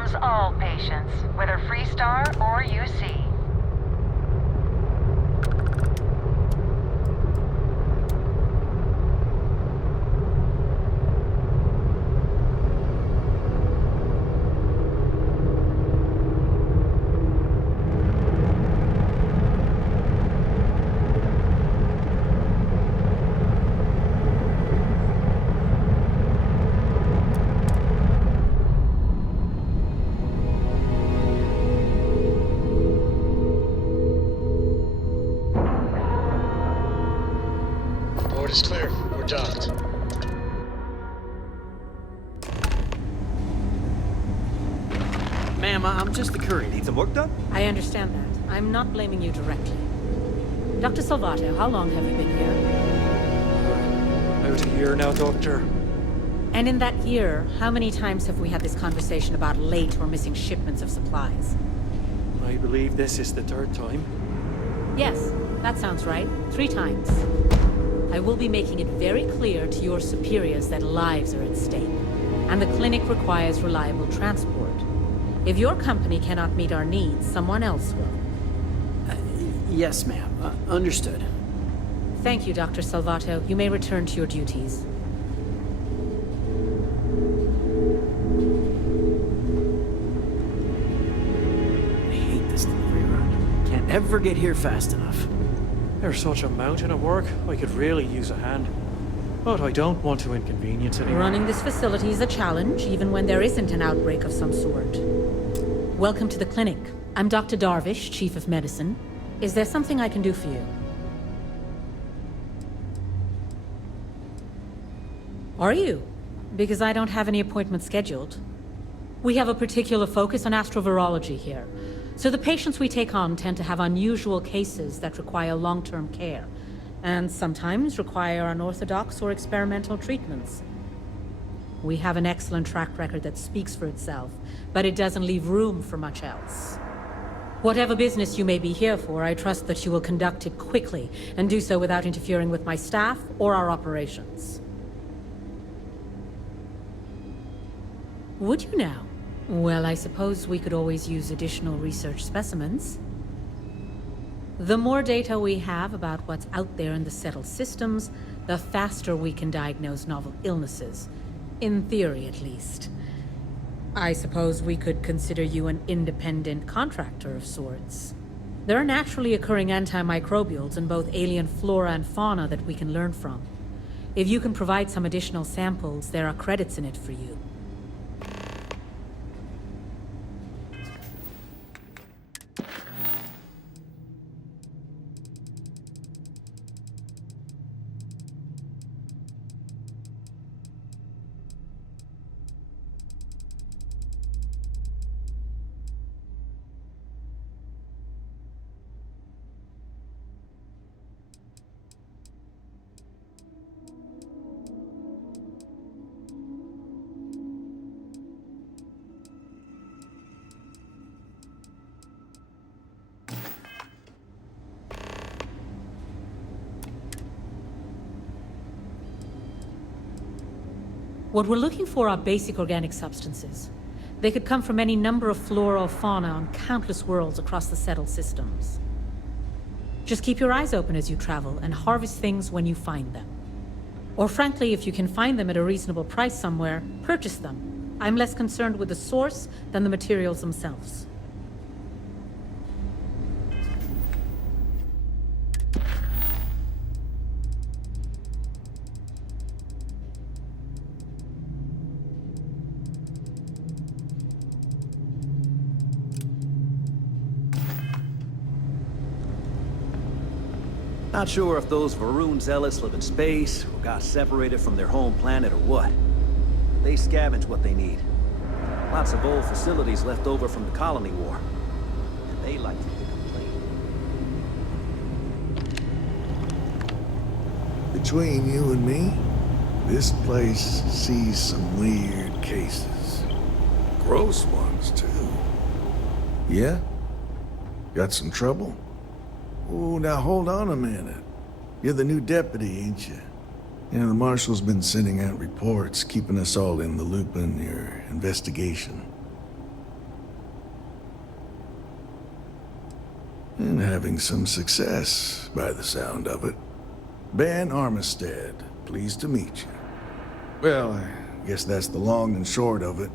welcomes all patients, whether Freestar or UC. Port is clear. We're docked. Ma'am, I'm just the courier. Need some work done? I understand that. I'm not blaming you directly. Dr. Salvato, how long have you been here? About a year now, Doctor. And in that year, how many times have we had this conversation about late or missing shipments of supplies? I believe this is the third time. Yes, that sounds right. 3 times. I will be making it very clear to your superiors that lives are at stake, and the clinic requires reliable transport. If your company cannot meet our needs, someone else will. Yes, ma'am. Understood. Thank you, Dr. Salvato. You may return to your duties. I hate this delivery run. Can't ever get here fast enough. There's such a mountain of work. I could really use a hand. But I don't want to inconvenience anyone. Running this facility is a challenge, even when there isn't an outbreak of some sort. Welcome to the clinic. I'm Dr. Darvish, Chief of Medicine. Is there something I can do for you? Are you? Because I don't have any appointments scheduled. We have a particular focus on astrovirology here. So the patients we take on tend to have unusual cases that require long-term care, and sometimes require unorthodox or experimental treatments. We have an excellent track record that speaks for itself, but it doesn't leave room for much else. Whatever business you may be here for, I trust that you will conduct it quickly, and do so without interfering with my staff or our operations. Would you now? Well, I suppose we could always use additional research specimens. The more data we have about what's out there in the settled systems, the faster we can diagnose novel illnesses. In theory, at least. I suppose we could consider you an independent contractor of sorts. There are naturally occurring antimicrobials in both alien flora and fauna that we can learn from. If you can provide some additional samples, there are credits in it for you. What we're looking for are basic organic substances. They could come from any number of flora or fauna on countless worlds across the settled systems. Just keep your eyes open as you travel and harvest things when you find them. Or frankly, if you can find them at a reasonable price somewhere, purchase them. I'm less concerned with the source than the materials themselves. Not sure if those Varun zealots live in space, or got separated from their home planet, or what. They scavenge what they need. Lots of old facilities left over from the colony war. And they like to complain. Between you and me, this place sees some weird cases. Gross ones, too. Yeah? Got some trouble? Oh, now hold on a minute. You're the new deputy, ain't you? Yeah, the marshal's been sending out reports, keeping us all in the loop on your investigation. And having some success, by the sound of it. Ben Armistead, pleased to meet you. Well, I guess that's the long and short of it.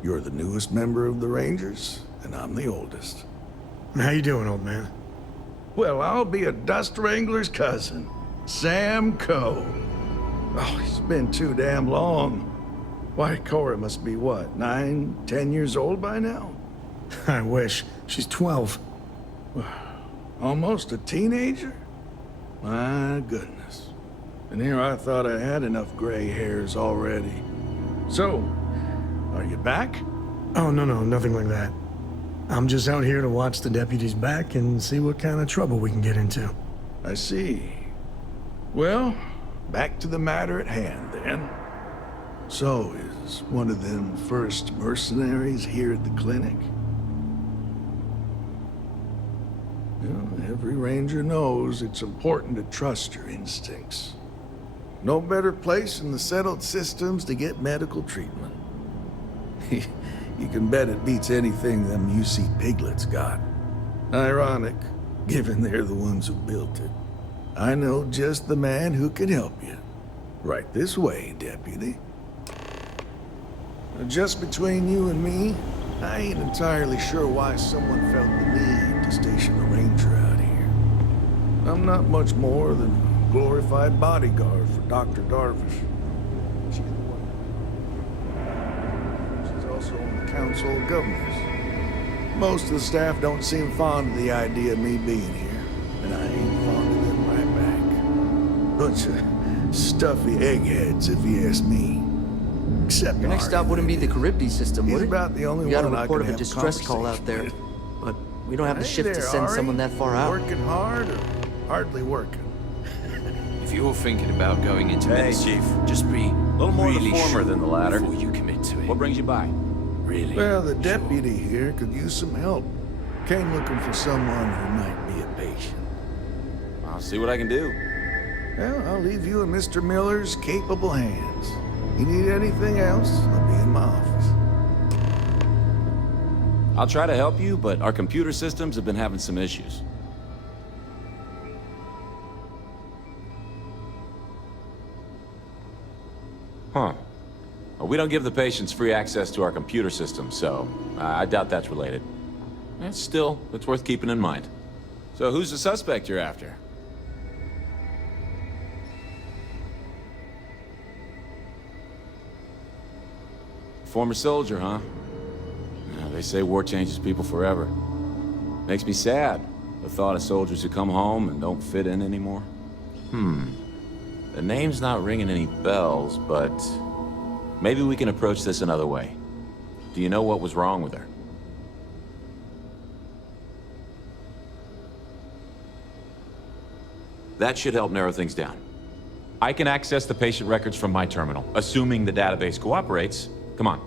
You're the newest member of the Rangers, and I'm the oldest. How you doing, old man? Well, I'll be a dust wrangler's cousin, Sam Coe. Oh, it's been too damn long. Why, Cora must be what, 9, 10 years old by now? I wish. She's 12. Almost a teenager? My goodness. And here I thought I had enough gray hairs already. So, are you back? Oh, no, nothing like that. I'm just out here to watch the deputies back and see what kind of trouble we can get into. I see. Well, back to the matter at hand, then. So, is one of them first mercenaries here at the clinic? Well, every ranger knows it's important to trust your instincts. No better place in the settled systems to get medical treatment. You can bet it beats anything them UC piglets got. Ironic, given they're the ones who built it. I know just the man who can help you. Right this way, deputy. Just between you and me, I ain't entirely sure why someone felt the need to station a ranger out here. I'm not much more than a glorified bodyguard for Dr. Darvish. She's the one. She's also on the Council of Governors. Most of the staff don't seem fond of the idea of me being here, and I ain't fond of them right back. Bunch of stuffy eggheads, if you ask me. Except Your next stop wouldn't be the Charybdis system, He's would it? about the only We got a one I report can of a have distress call out there, conversation but we don't have the Hey shift to there, send Ari. someone that far out. Working hard or hardly working? If you're thinking about going into Hey, medicine, Chief. just be A little more really the former sure than the latter. before you commit to it. What brings you by? Really? Well, the sure. deputy here could use some help. Came looking for someone who might be a patient. I'll see what I can do. Well, I'll leave you in Mr. Miller's capable hands. You need anything else, I'll be in my office. I'll try to help you, but our computer systems have been having some issues. Huh. Well, we don't give the patients free access to our computer system, so I doubt that's related. Still, it's worth keeping in mind. So who's the suspect you're after? Former soldier, huh? Yeah, they say war changes people forever. Makes me sad, the thought of soldiers who come home and don't fit in anymore. The name's not ringing any bells, but maybe we can approach this another way. Do you know what was wrong with her? That should help narrow things down. I can access the patient records from my terminal, assuming the database cooperates. Come on.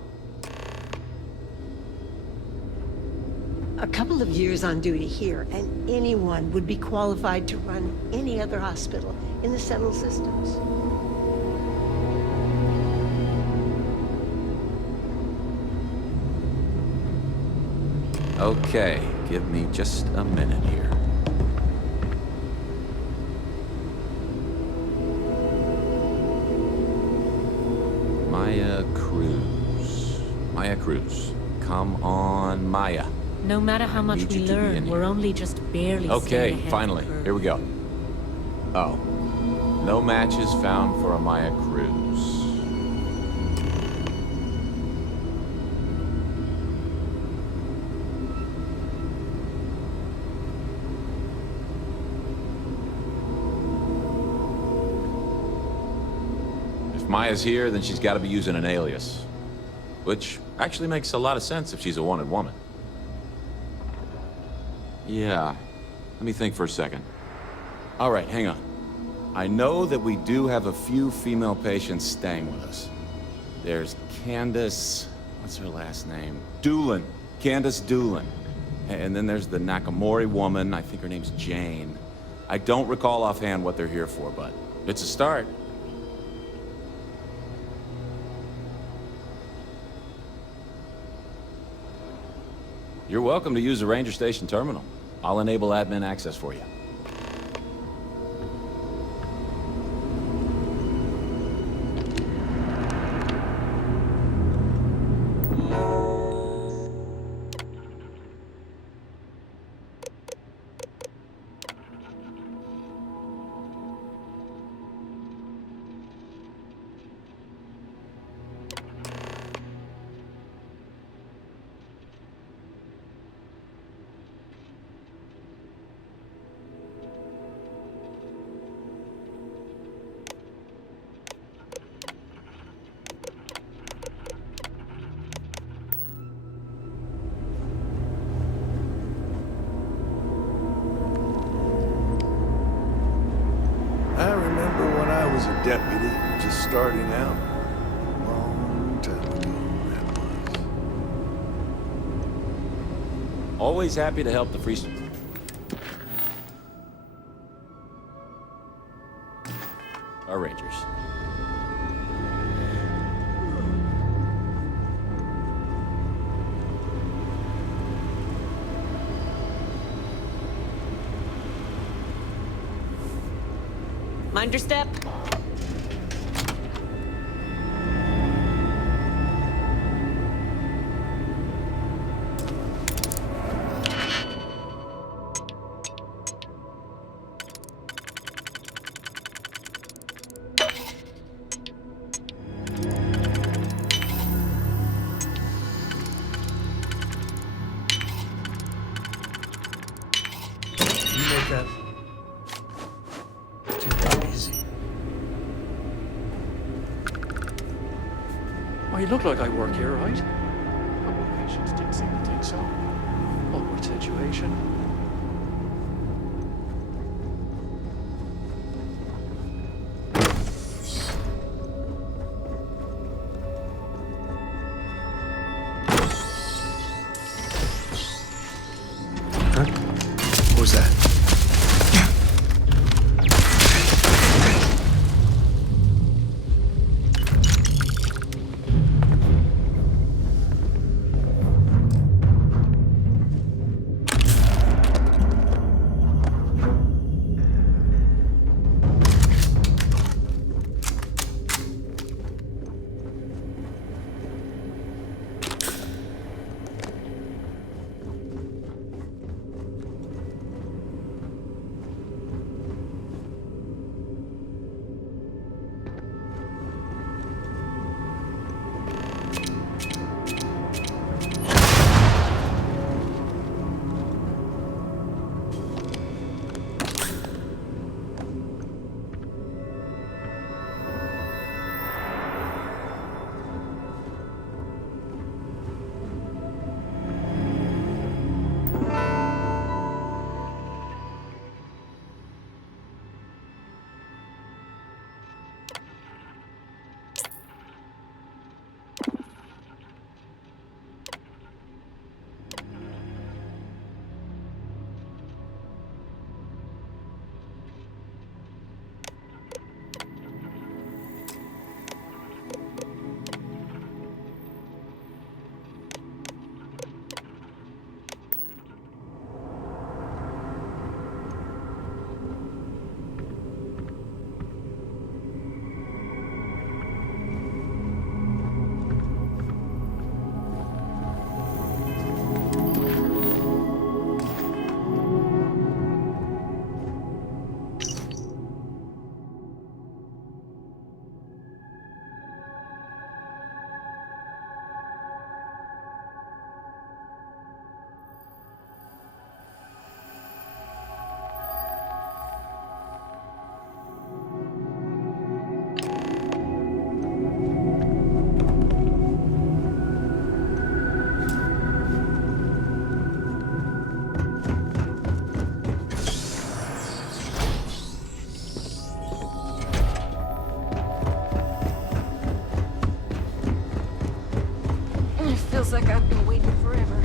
A couple of years on duty here, and anyone would be qualified to run any other hospital in the settled systems. Okay, give me just a minute here. Maya Cruz. Maya Cruz. Come on, Maya. No matter how much need we you to be in learn, here. we're only just barely staying Okay, ahead of finally. the curve. Here we go. Oh. No matches found for a Maya Cruz. If Maya's here, then she's got to be using an alias. Which actually makes a lot of sense if she's a wanted woman. Yeah. Let me think for a second. All right, hang on. I know that we do have a few female patients staying with us. There's Candace... what's her last name? Doolin. Candace Doolin. And then there's the Nakamori woman. I think her name's Jane. I don't recall offhand what they're here for, but it's a start. You're welcome to use the Ranger Station terminal. I'll enable admin access for you. I remember when I was a deputy, just starting out. Long time ago, that was. Always happy to help the free... Our Rangers. Mind your step. You make that too damn easy. Oh, you look like I work here, right? Oh, my patients didn't seem to think so. Awkward situation. Huh? What was that? Feels like I've been waiting forever.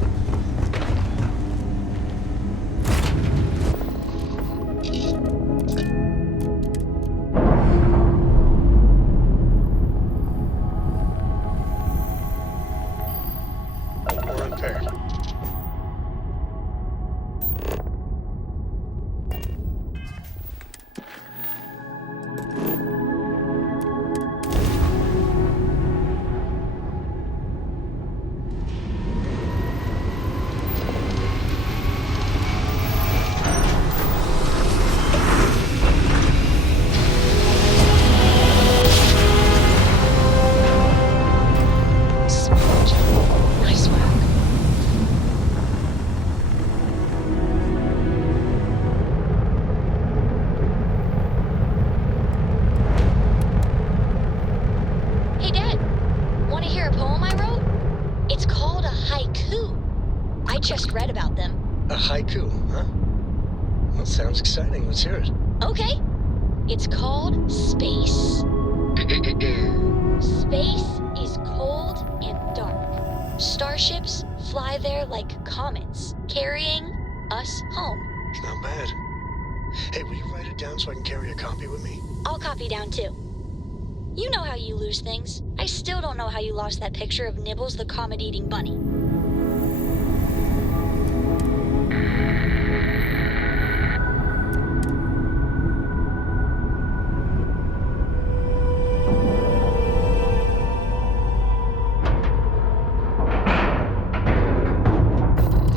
We're impaired. I just read about them. A haiku, huh? Well, sounds exciting. Let's hear it. Okay. It's called Space. Space is cold and dark. Starships fly there like comets, carrying us home. Not bad. Hey, will you write it down so I can carry a copy with me? I'll copy down too. You know how you lose things. I still don't know how you lost that picture of Nibbles the comet-eating bunny.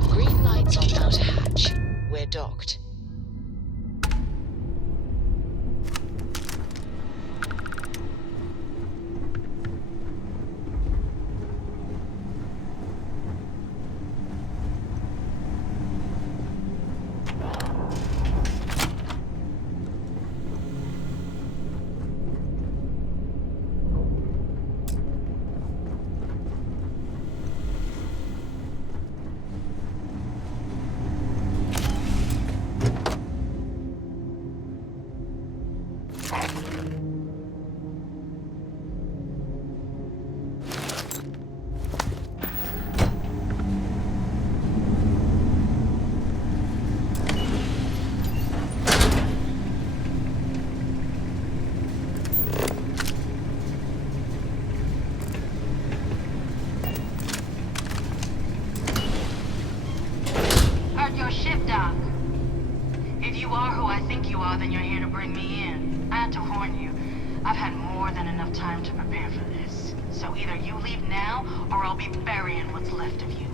Green lights on outer hatch. We're docked. Heard your ship, Doc. If you are who I think you are, then you're here to bring me in. I had to warn you. I've had more than enough time to prepare for this. So either you leave now, or I'll be burying what's left of you.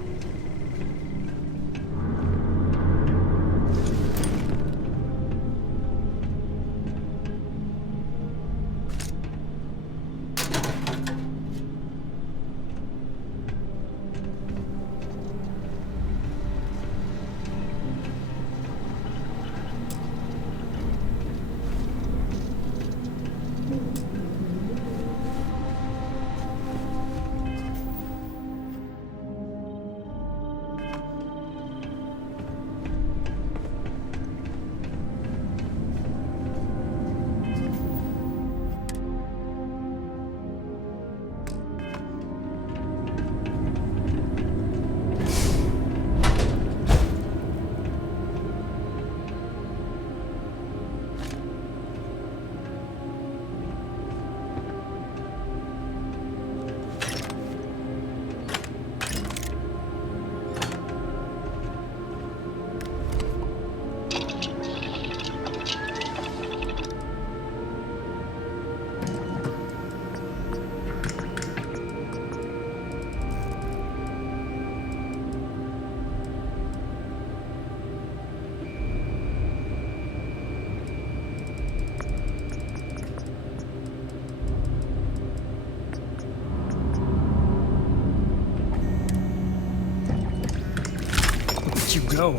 You go.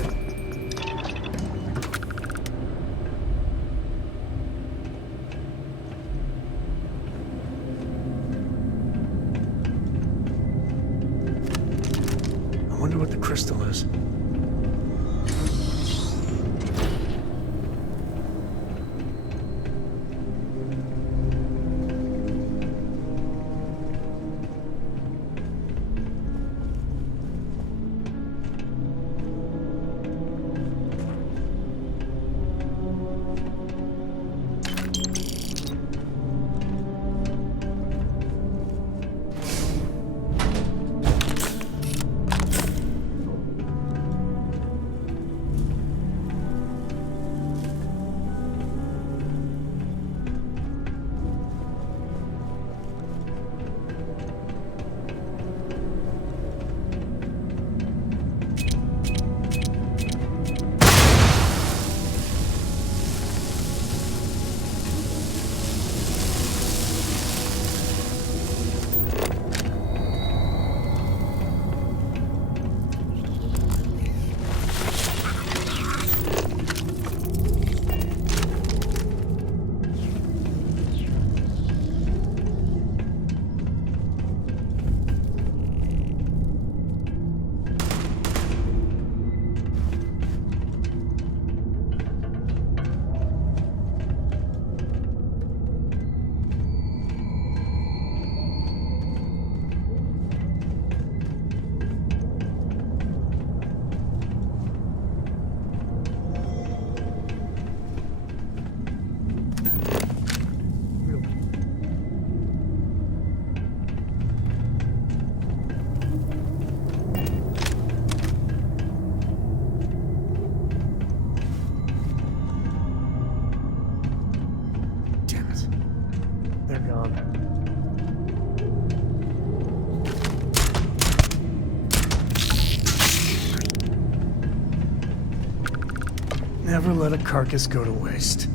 I wonder what the crystal is. Never let a carcass go to waste.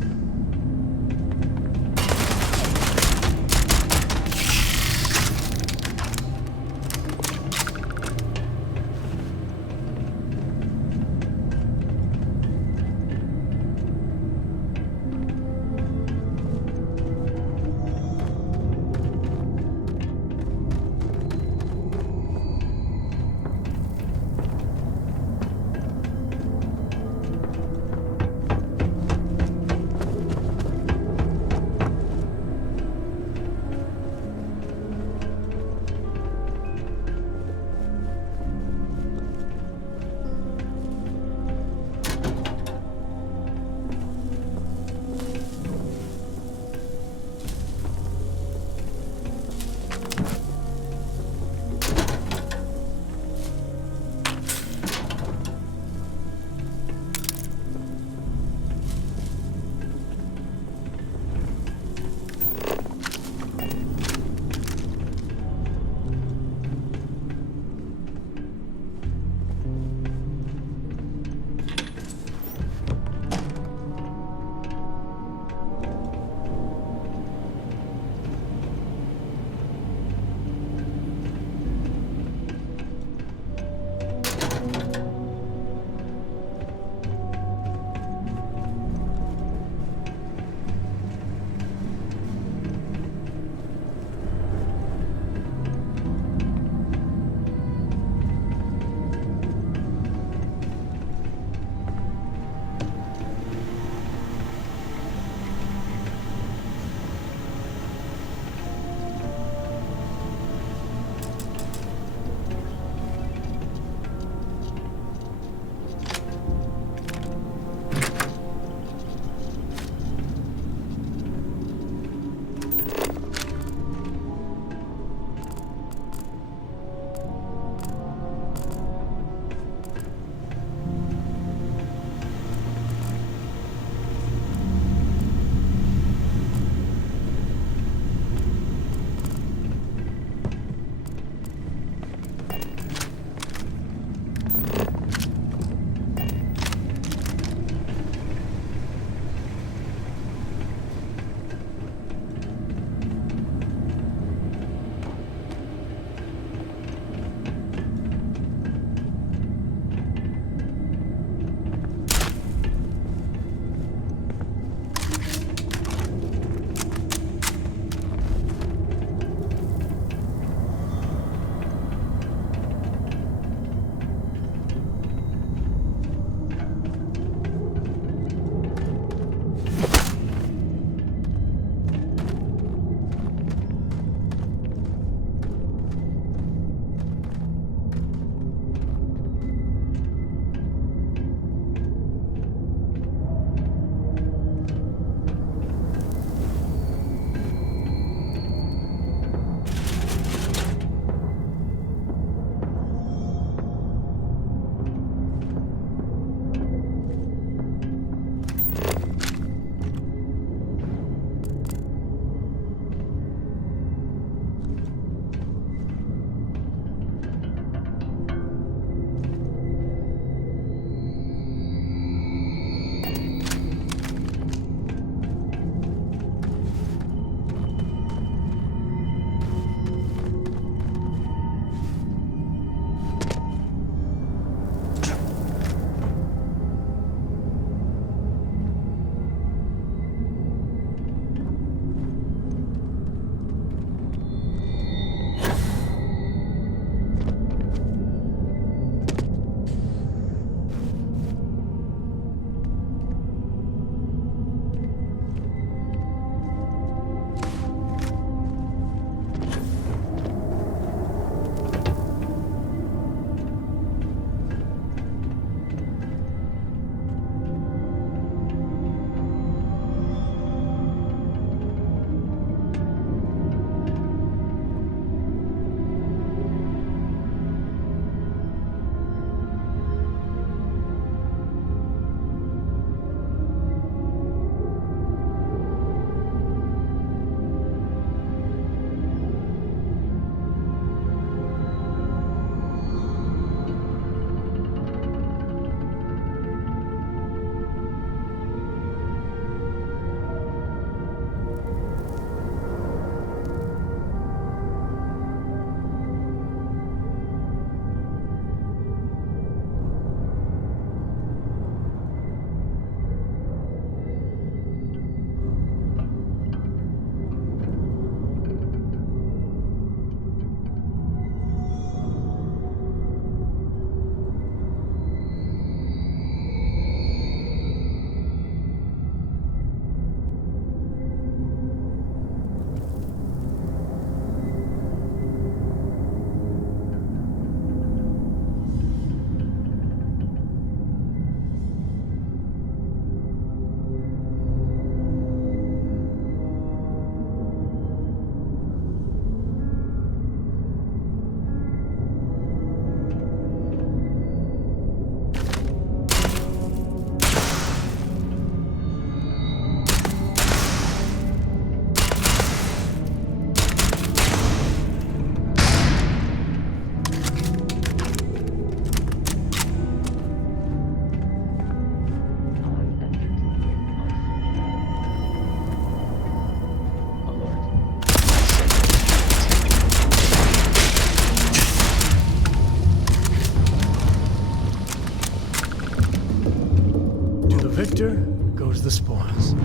victor goes the spoils.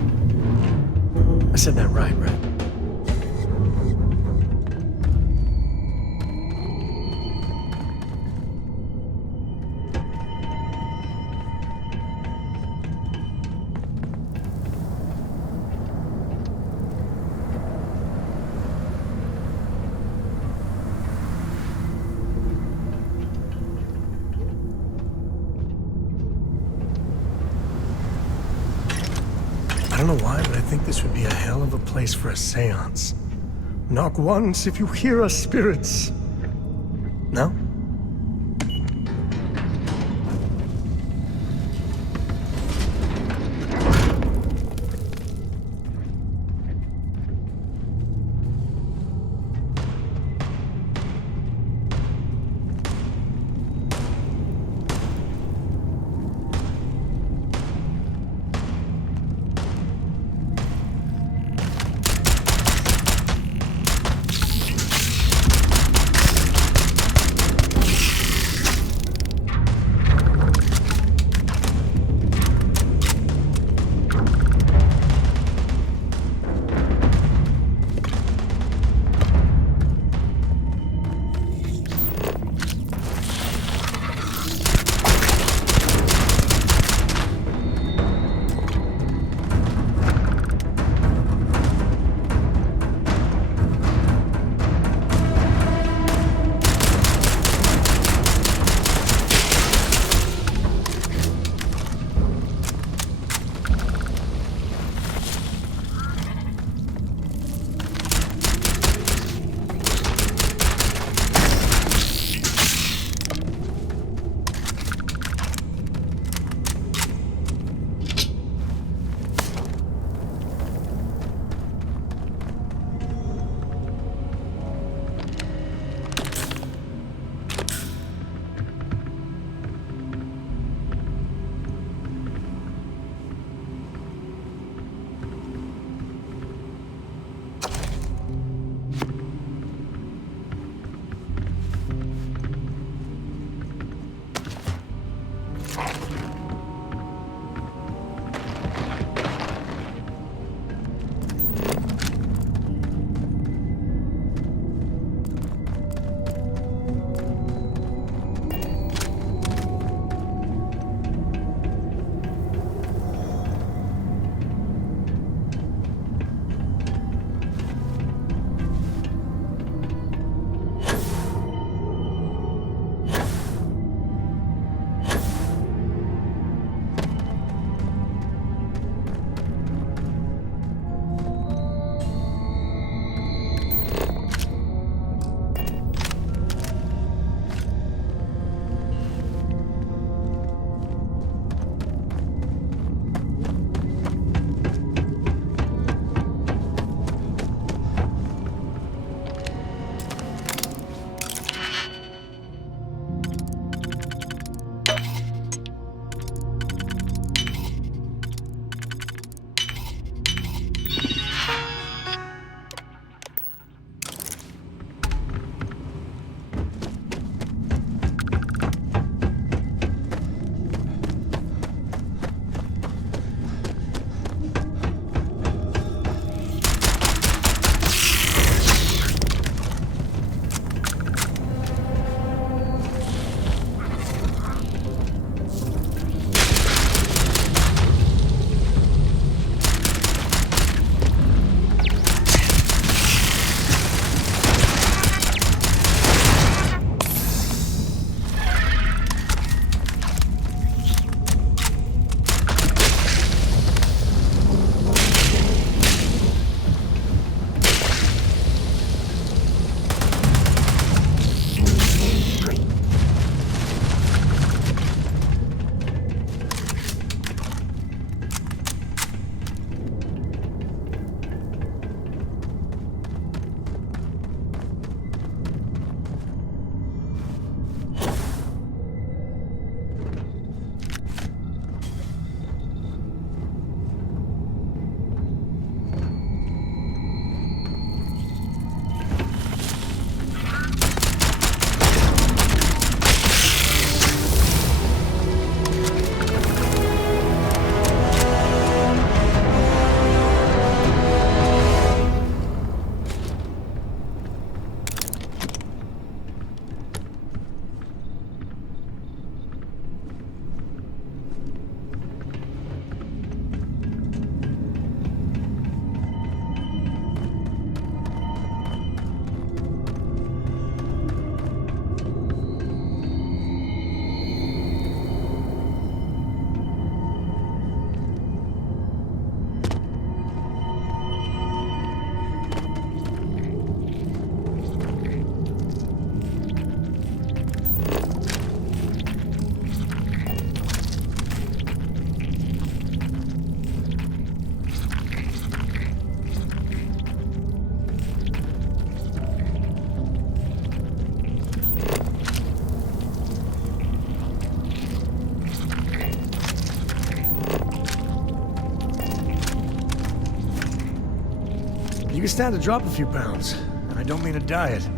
I said that right? I don't know why, but I think this would be a hell of a place for a seance. Knock once if you hear us, spirits. No? stand to drop a few pounds, and I don't mean a diet.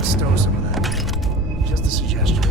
I'll stow some of that. Just a suggestion.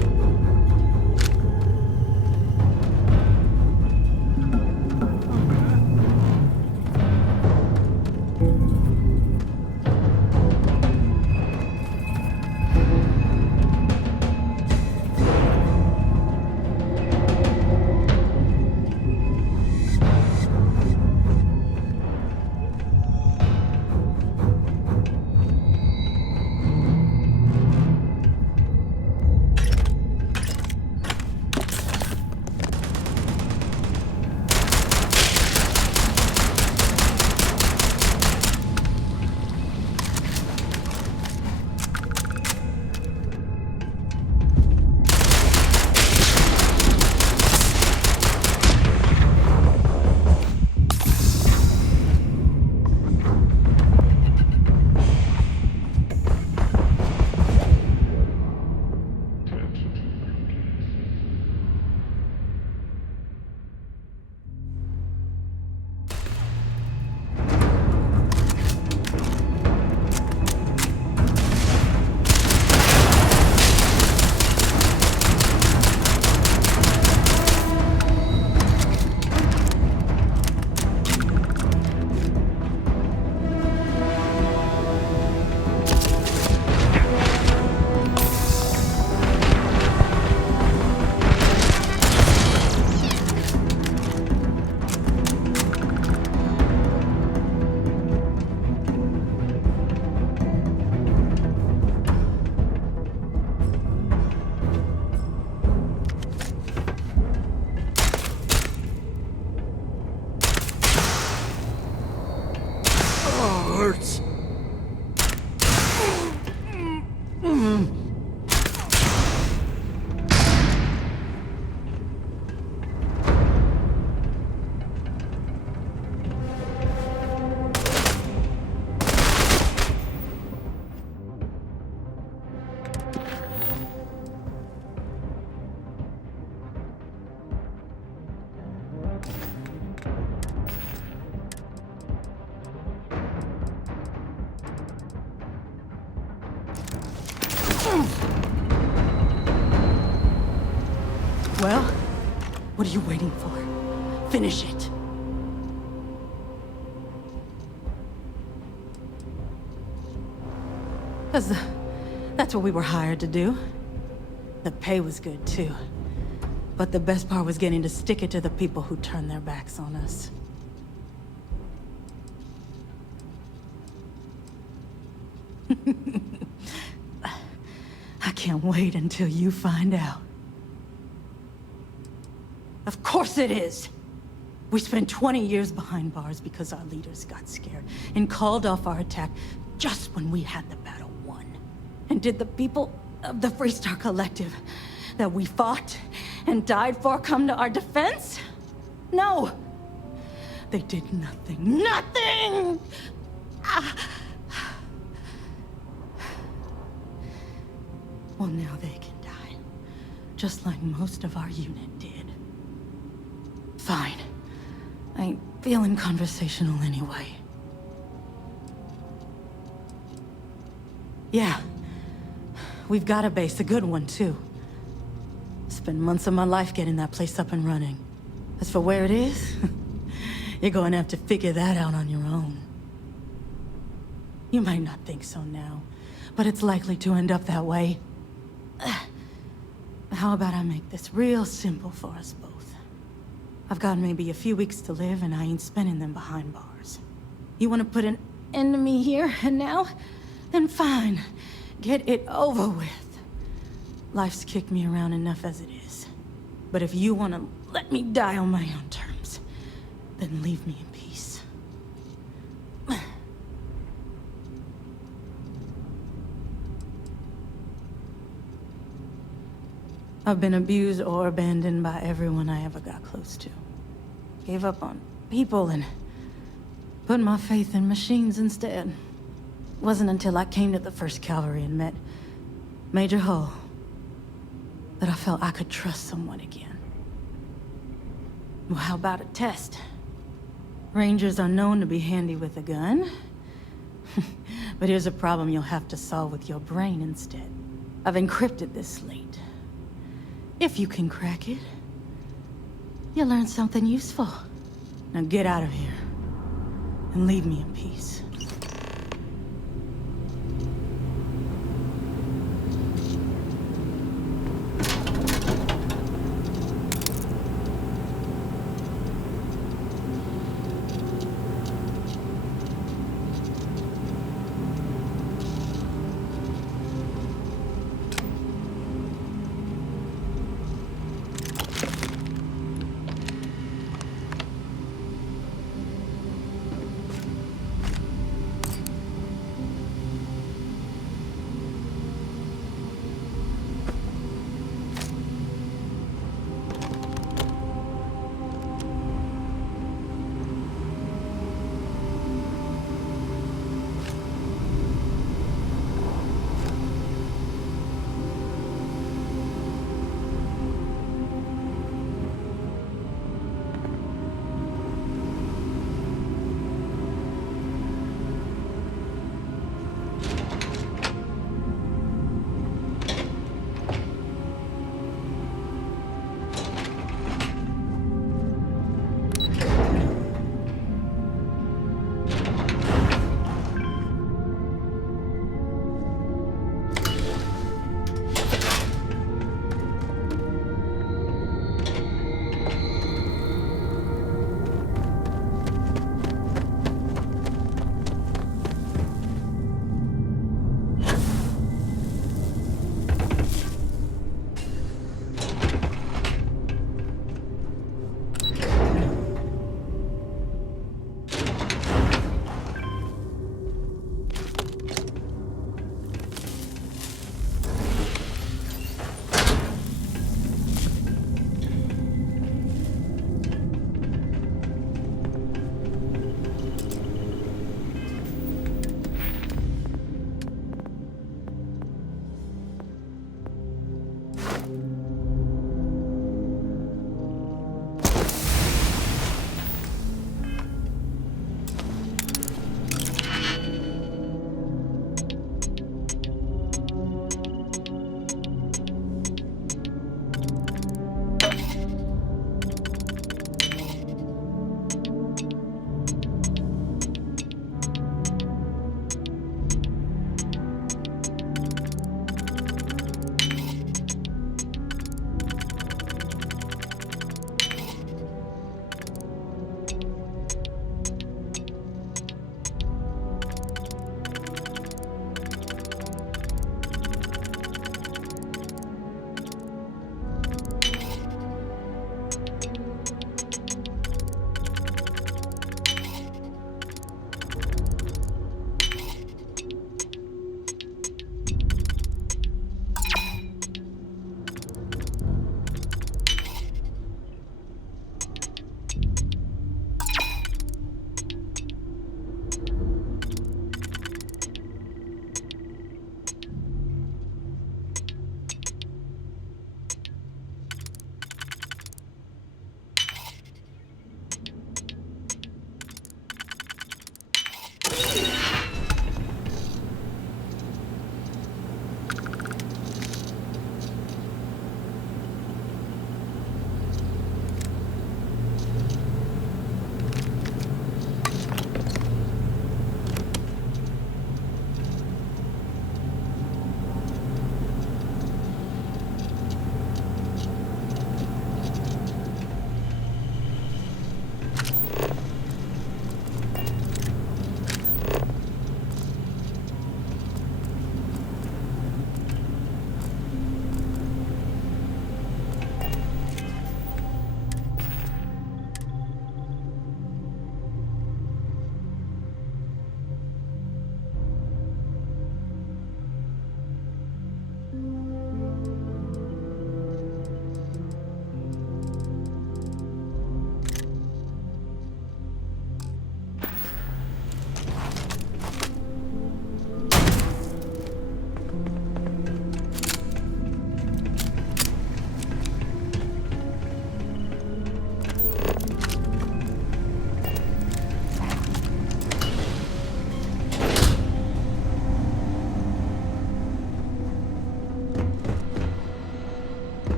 Hurts. Well, what are you waiting for? Finish it. That's what we were hired to do. The pay was good, too. But the best part was getting to stick it to the people who turned their backs on us. I can't wait until you find out. Of course it is! We spent 20 years behind bars because our leaders got scared and called off our attack just when we had the battle won. And did the people of the Freestar Collective that we fought and died for come to our defense? No! They did nothing. Nothing! Well, now they can die. Just like most of our unit did. Fine. I ain't feeling conversational anyway. Yeah. We've got a base, a good one, too. Spent months of my life getting that place up and running. As for where it is, you're going to have to figure that out on your own. You might not think so now, but it's likely to end up that way. How about I make this real simple for us both? I've got maybe a few weeks to live, and I ain't spending them behind bars. You want to put an end to me here and now? Then fine. Get it over with. Life's kicked me around enough as it is. But if you want to let me die on my own terms, then leave me in peace. I've been abused or abandoned by everyone I ever got close to. Gave up on people and put my faith in machines instead. Wasn't until I came to the 1st Cavalry and met Major Hull that I felt I could trust someone again. Well, how about a test? Rangers are known to be handy with a gun. But here's a problem you'll have to solve with your brain instead. I've encrypted this slate. If you can crack it, you'll learn something useful. Now get out of here, and leave me in peace.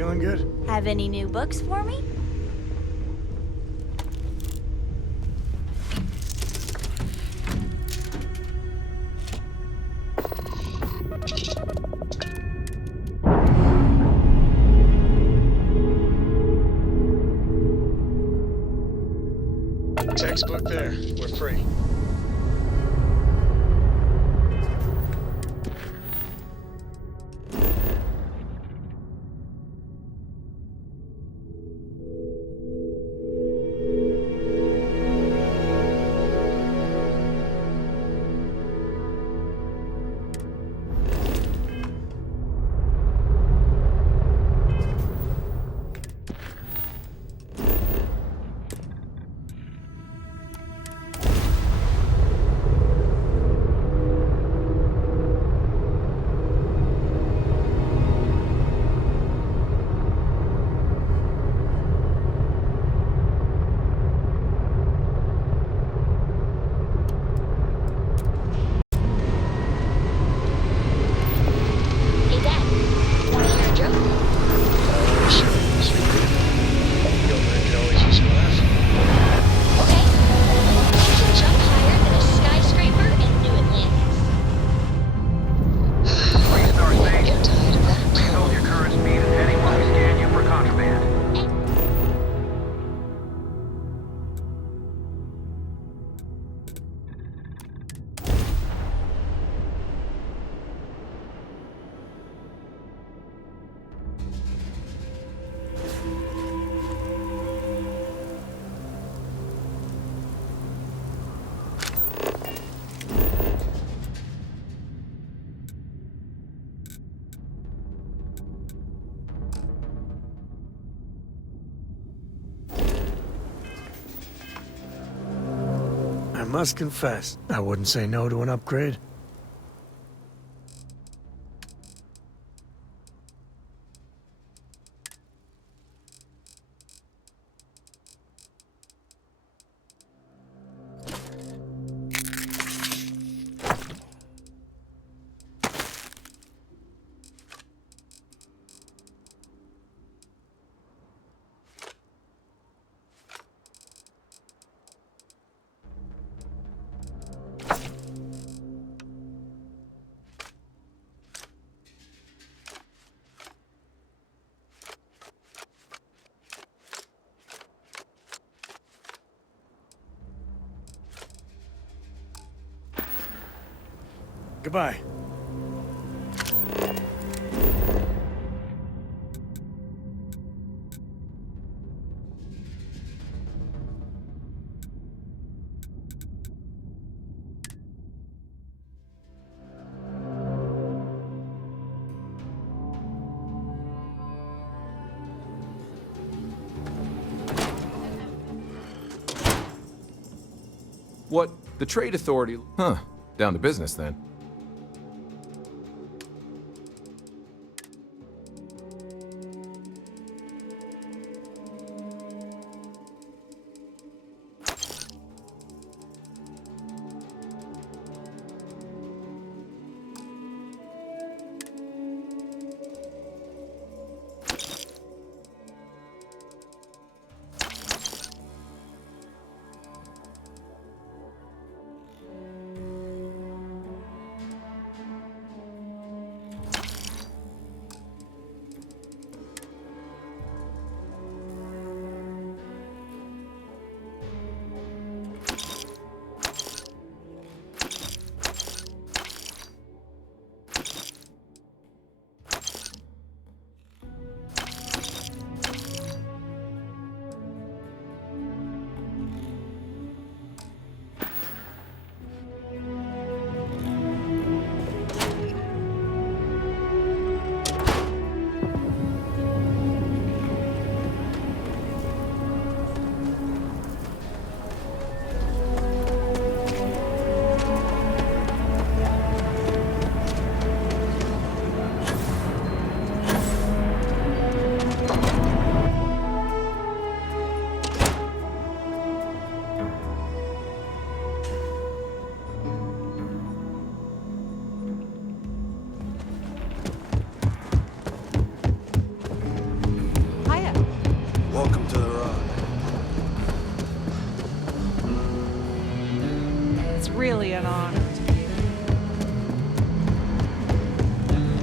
feeling good? Have any new books for me? Textbook there. We're free. Hey, Dad. Wanna hear a joke? Sure. Sweet dude. Yo, man, can always use a laugh. Okay. You can jump higher than a skyscraper in New Atlantis. Freestar I get tired of that. please hold your current speed and heading while we scan you for contraband. I must confess, I wouldn't say no to an upgrade. Goodbye. What? The Trade Authority? Huh. Down to business then. Welcome to the Rock. It's really an honor to be here.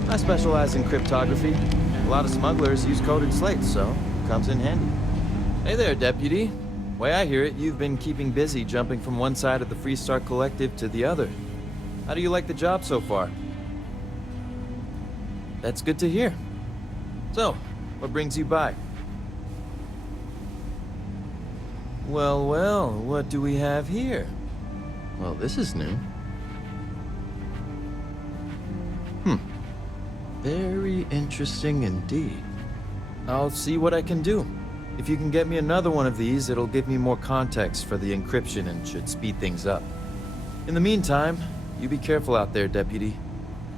I specialize in cryptography. A lot of smugglers use coded slates, so it comes in handy. Hey there, Deputy. Way I hear it, you've been keeping busy jumping from one side of the Freestar Collective to the other. How do you like the job so far? That's good to hear. So, what brings you by? Well, well, what do we have here? Well, this is new. Very interesting indeed. I'll see what I can do. If you can get me another one of these, it'll give me more context for the encryption and should speed things up. In the meantime, you be careful out there, Deputy.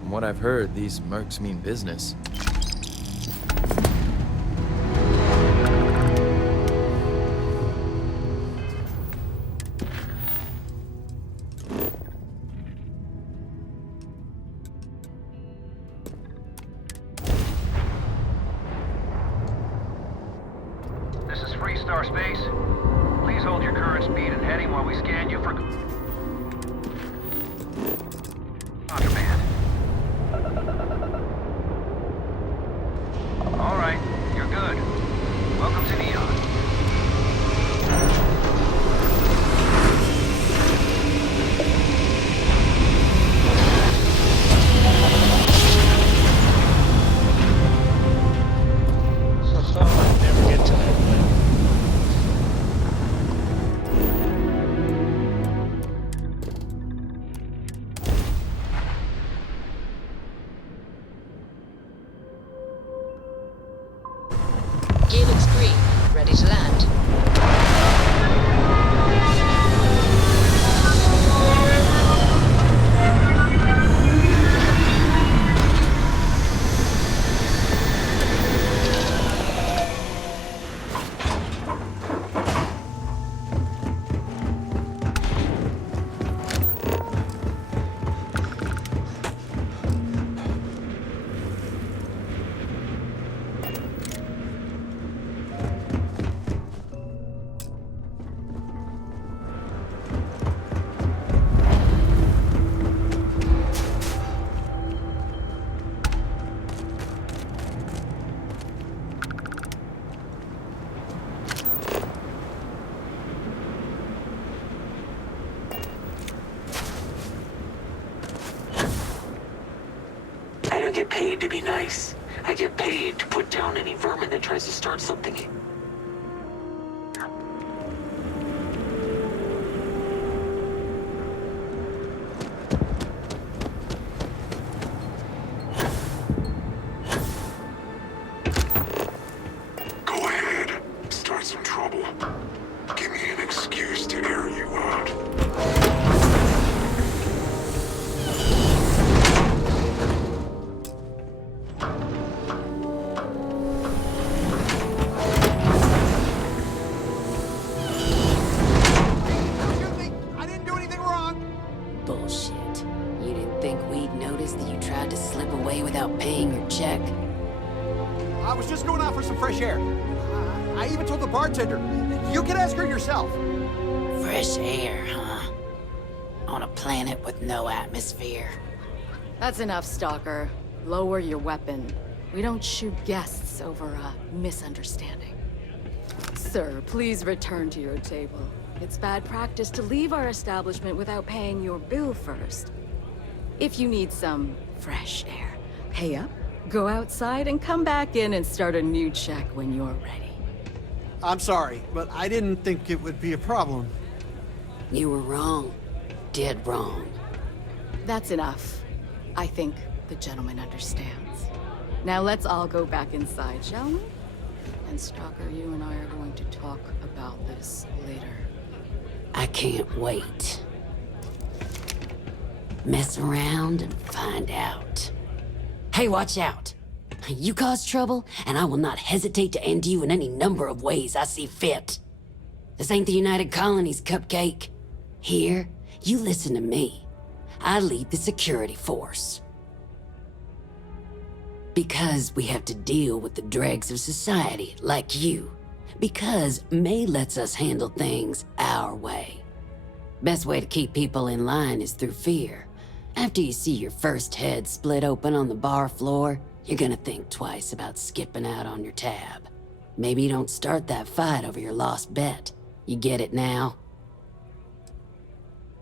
From what I've heard, these mercs mean business. This is Freestar Space. Please hold your current speed and heading while we scan you for contraband. All right, you're good. Welcome to Neon. Never get to that point. Gear looks green. Ready to land. I don't get paid to be nice. I get paid to put down any vermin that tries to start something. Go ahead. Start some trouble. Give me an excuse to air you out. Bullshit. You didn't think we'd notice that you tried to slip away without paying your check? I was just going out for some fresh air. I even told the bartender. You can ask her yourself. Fresh air, huh? On a planet with no atmosphere. That's enough, Stalker. Lower your weapon. We don't shoot guests over a misunderstanding. Sir, please return to your table. It's bad practice to leave our establishment without paying your bill first. If you need some fresh air, pay up, go outside, and come back in and start a new check when you're ready. I'm sorry, but I didn't think it would be a problem. You were wrong. Dead wrong. That's enough. I think the gentleman understands. Now let's all go back inside, shall we? And Stalker, you and I are going to talk about this later. I can't wait. Mess around and find out. Hey, watch out! You cause trouble, and I will not hesitate to end you in any number of ways I see fit. This ain't the United Colonies, Cupcake. Here, you listen to me. I lead the security force. Because we have to deal with the dregs of society, like you. Because May lets us handle things our way. Best way to keep people in line is through fear. After you see your first head split open on the bar floor, you're gonna think twice about skipping out on your tab. Maybe you don't start that fight over your lost bet. You get it now?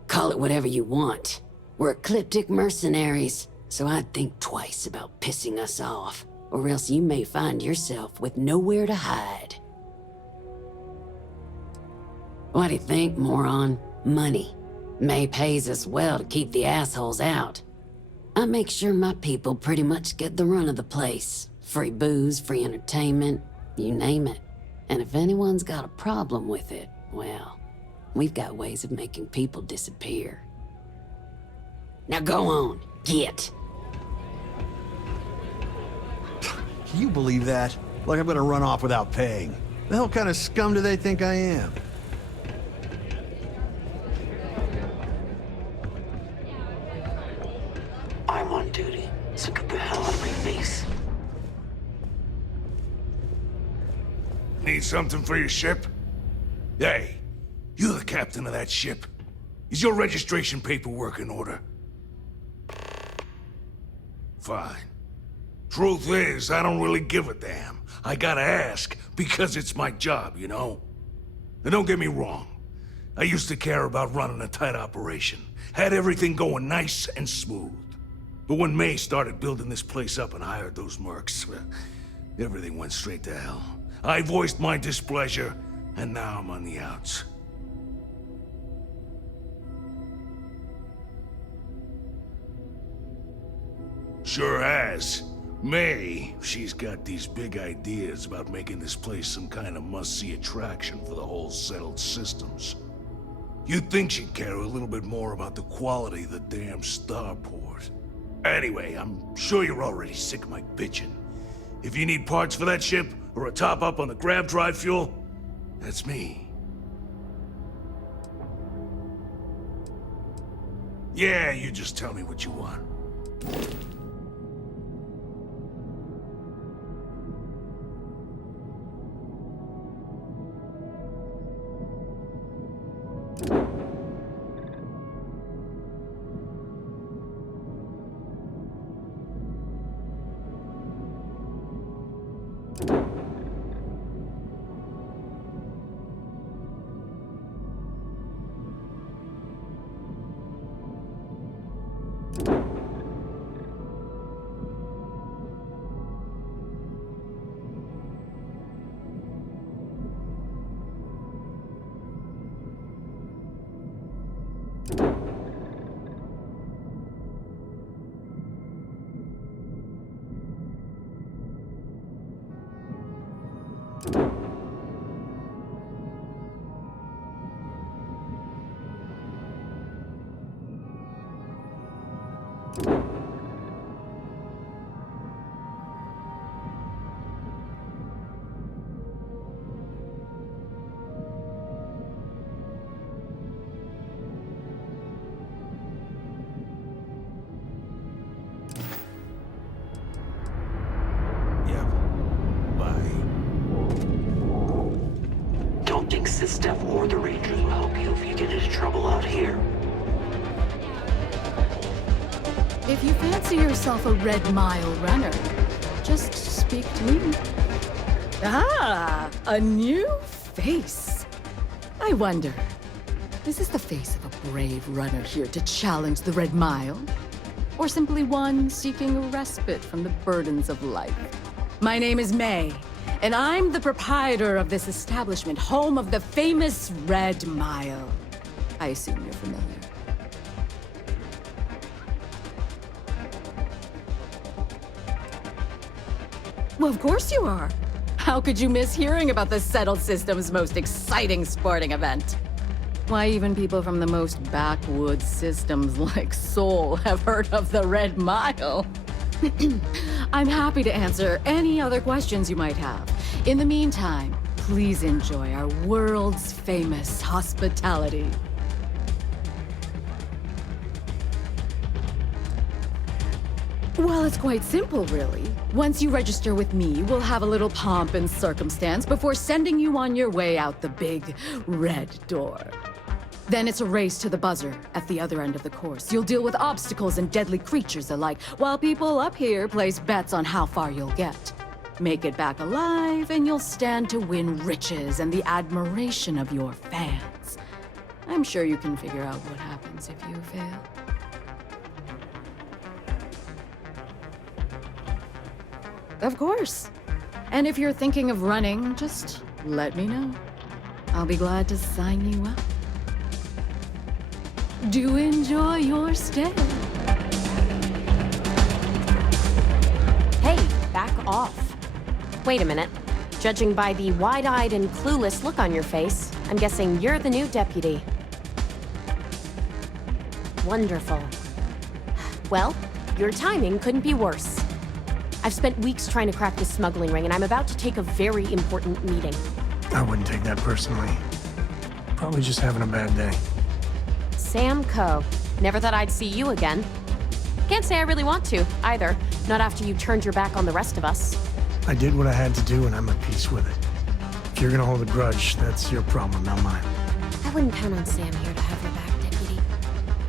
Call it whatever you want. We're ecliptic mercenaries, so I'd think twice about pissing us off, or else you may find yourself with nowhere to hide. What do you think, moron? Money. May pays us well to keep the assholes out. I make sure my people pretty much get the run of the place. Free booze, free entertainment, you name it. And if anyone's got a problem with it, well, we've got ways of making people disappear. Now go on, get. Can you believe that? Like I'm gonna run off without paying. The hell kind of scum do they think I am? I'm on duty, so get the hell out of my face. Need something for your ship? Hey, you're the captain of that ship. Is your registration paperwork in order? Fine. Truth is, I don't really give a damn. I gotta ask, because it's my job, you know? And don't get me wrong. I used to care about running a tight operation. Had everything going nice and smooth. But when May started building this place up and hired those mercs, everything went straight to hell. I voiced my displeasure, and now I'm on the outs. Sure has. May, she's got these big ideas about making this place some kind of must-see attraction for the whole settled systems. You'd think she'd care a little bit more about the quality of the damn starport. Anyway, I'm sure you're already sick of my bitching. If you need parts for that ship, or a top-up on the grab drive fuel, that's me. Yeah, you just tell me what you want. Don't think Sysdef or the Rangers will help you if you get into trouble out here. If you fancy yourself a Red Mile runner, just speak to me. Ah, a new face. I wonder, is this the face of a brave runner here to challenge the Red Mile? Or simply one seeking a respite from the burdens of life? My name is May, and I'm the proprietor of this establishment, home of the famous Red Mile. I assume you're familiar. Well, of course you are. How could you miss hearing about the Settled System's most exciting sporting event? Why, even people from the most backwoods systems like Sol have heard of the Red Mile. I'm happy to answer any other questions you might have. In the meantime, please enjoy our world's famous hospitality. What? Well, it's quite simple, really. Once you register with me, we'll have a little pomp and circumstance before sending you on your way out the big red door. Then it's a race to the buzzer at the other end of the course. You'll deal with obstacles and deadly creatures alike, while people up here place bets on how far you'll get. Make it back alive, and you'll stand to win riches and the admiration of your fans. I'm sure you can figure out what happens if you fail. Of course. And if you're thinking of running, just let me know. I'll be glad to sign you up. Do enjoy your stay. Hey, back off. Wait a minute. Judging by the wide-eyed and clueless look on your face, I'm guessing you're the new deputy. Wonderful. Well, your timing couldn't be worse. I've spent weeks trying to crack this smuggling ring, and I'm about to take a very important meeting. I wouldn't take that personally. Probably just having a bad day. Sam Coe. Never thought I'd see you again. Can't say I really want to, either. Not after you turned your back on the rest of us. I did what I had to do, and I'm at peace with it. If you're gonna hold a grudge, that's your problem, not mine. I wouldn't count on Sam here to have your back, Deputy.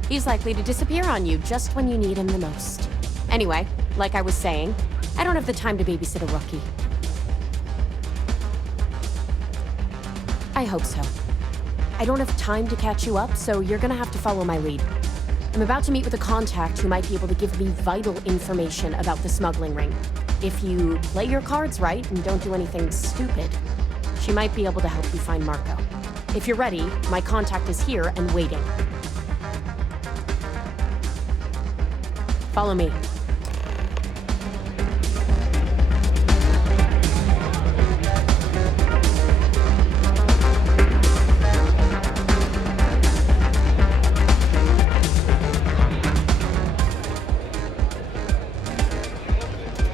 He's likely to disappear on you just when you need him the most. Anyway, like I was saying, I don't have the time to babysit a rookie. I hope so. I don't have time to catch you up, so you're gonna have to follow my lead. I'm about to meet with a contact who might be able to give me vital information about the smuggling ring. If you play your cards right and don't do anything stupid, she might be able to help you find Marco. If you're ready, my contact is here and waiting. Follow me.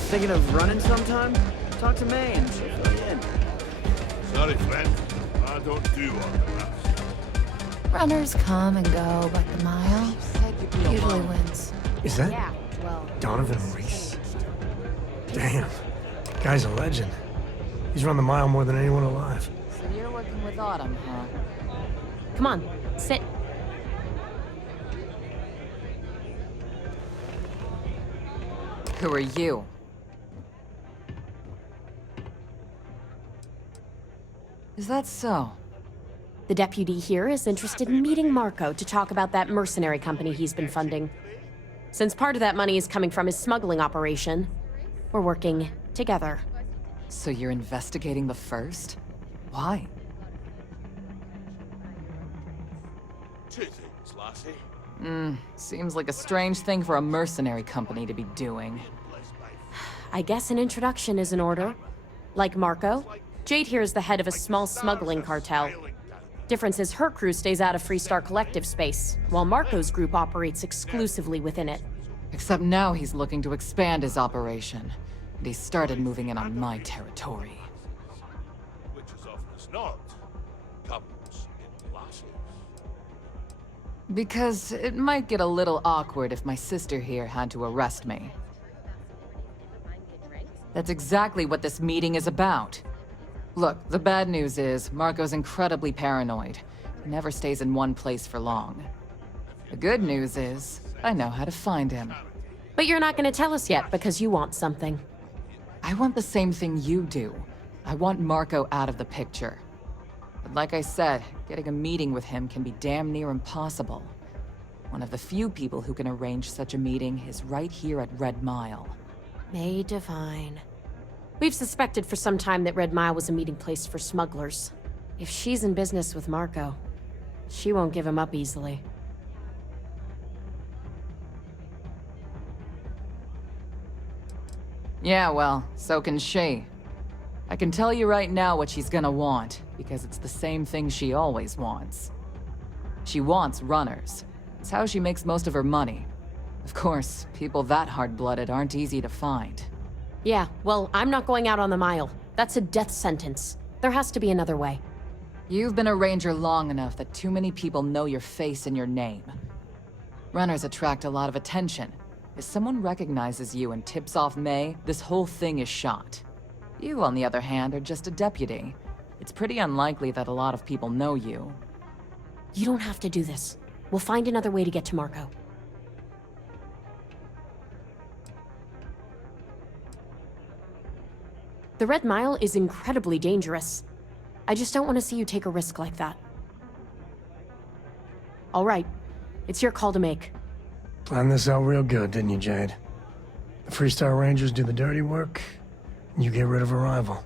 Thinking of running sometime? Talk to May and she'll fill you in. Sorry, friend. I don't do autographs. Runners come and go, but the mile usually wins. Is that Yeah, well, Donovan Reese? Damn. Guy's a legend. He's run the mile more than anyone alive. So you're working with Autumn, huh? come on, sit. Who are you? Is that so? The deputy here is interested in meeting Marco to talk about that mercenary company he's been funding. Since part of that money is coming from his smuggling operation, we're working together. So you're investigating the first? Why? Two things, lassie. Seems like a strange thing for a mercenary company to be doing. I guess an introduction is in order. Like Marco, Jade here is the head of a small smuggling cartel. Difference is her crew stays out of Freestar Collective space, while Marco's group operates exclusively within it. Except now he's looking to expand his operation. And he started moving in on my territory. Which as often as not comes in lasses. Because it might get a little awkward if my sister here had to arrest me. That's exactly what this meeting is about. Look, the bad news is, Marco's incredibly paranoid. He never stays in one place for long. The good news is, I know how to find him. But you're not gonna tell us yet because you want something. I want the same thing you do. I want Marco out of the picture. But like I said, getting a meeting with him can be damn near impossible. One of the few people who can arrange such a meeting is right here at Red Mile. May divine. We've suspected for some time that Red Mile was a meeting place for smugglers. If she's in business with Marco, she won't give him up easily. Yeah, well, so can she. I can tell you right now what she's gonna want, because it's the same thing she always wants. She wants runners. It's how she makes most of her money. Of course, people that hard-blooded aren't easy to find. Yeah, well, I'm not going out on the mile. That's a death sentence. There has to be another way. You've been a ranger long enough that too many people know your face and your name. Runners attract a lot of attention. If someone recognizes you and tips off May, this whole thing is shot. You, on the other hand, are just a deputy. It's pretty unlikely that a lot of people know you. You don't have to do this. We'll find another way to get to Marco. The Red Mile is incredibly dangerous. I just don't want to see you take a risk like that. All right. It's your call to make. Planned this out real good, didn't you, Jade? The Freestar Rangers do the dirty work, and you get rid of a rival.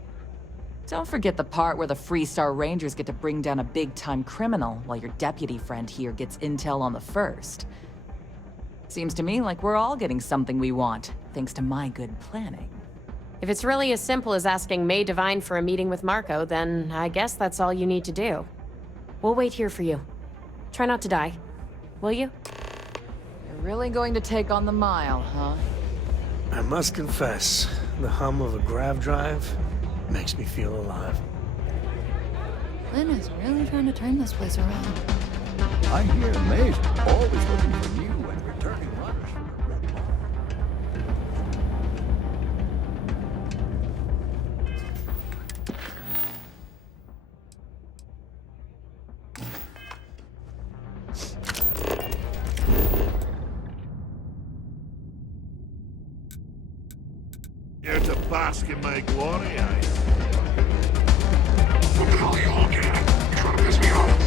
Don't forget the part where the Freestar Rangers get to bring down a big-time criminal, while your deputy friend here gets intel on the first. Seems to me like we're all getting something we want, thanks to my good planning. If it's really as simple as asking May Divine for a meeting with Marco, then I guess that's all you need to do. We'll wait here for you. Try not to die. Will you? You're really going to take on the Mile, huh? I must confess, the hum of a grav drive makes me feel alive. Lynn is really trying to turn this place around. I hear May's always looking for new and returning runners for the Red Mile. Here to bask in my glory, aye. What the hell are you looking at? You trying to piss me off?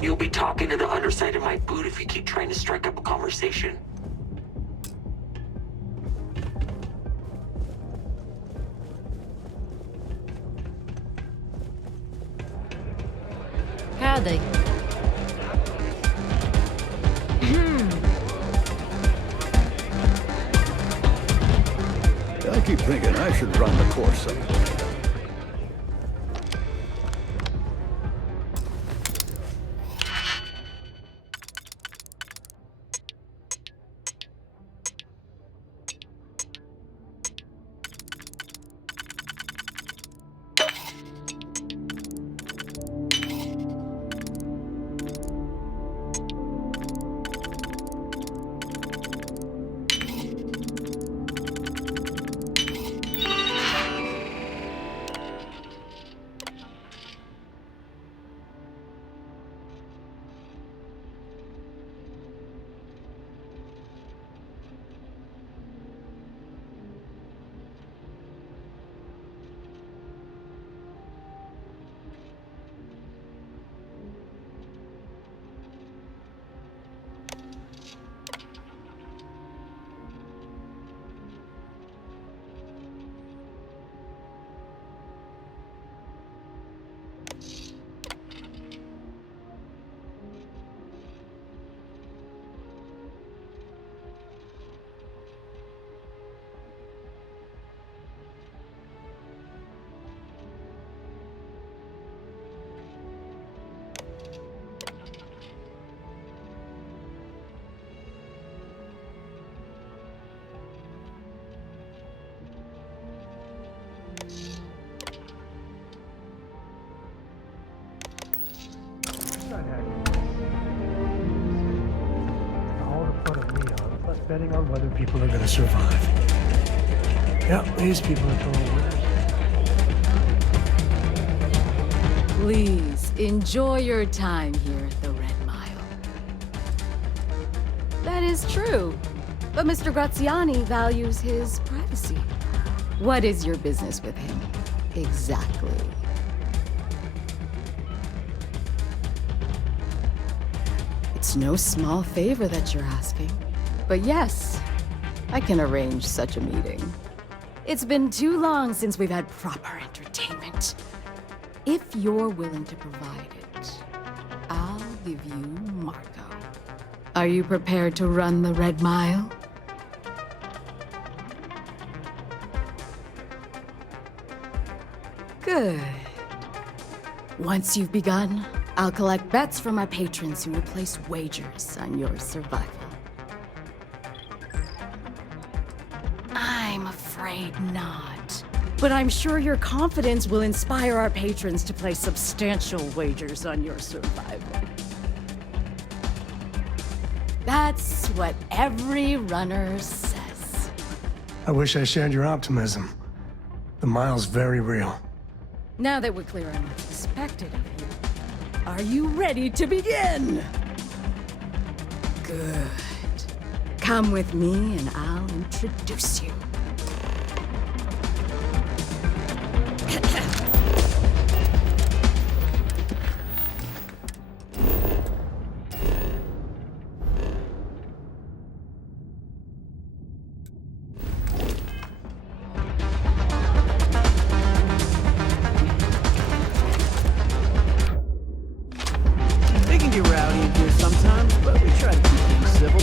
You'll be talking to the underside of my boot if you keep trying to strike up a conversation. Howdy. I keep thinking I should run the course up. All to put a me on, plus betting on whether people are gonna survive. Yeah, these people are total winners. Please, enjoy your time here at the Red Mile. That is true, but Mr. Graziani values his privacy. What is your business with him? Exactly. It's no small favor that you're asking. But yes, I can arrange such a meeting. It's been too long since we've had proper entertainment. If you're willing to provide it, I'll give you Marco. Are you prepared to run the Red Mile? Good. Once you've begun, I'll collect bets from my patrons who will place wagers on your survival. I'm afraid not. But I'm sure your confidence will inspire our patrons to place substantial wagers on your survival. That's what every runner says. I wish I shared your optimism. The mile's very real. Now that we're clear on what's expected of you, are you ready to begin? Good. Come with me and I'll introduce you. They can get rowdy in here sometimes, but we try to keep things civil.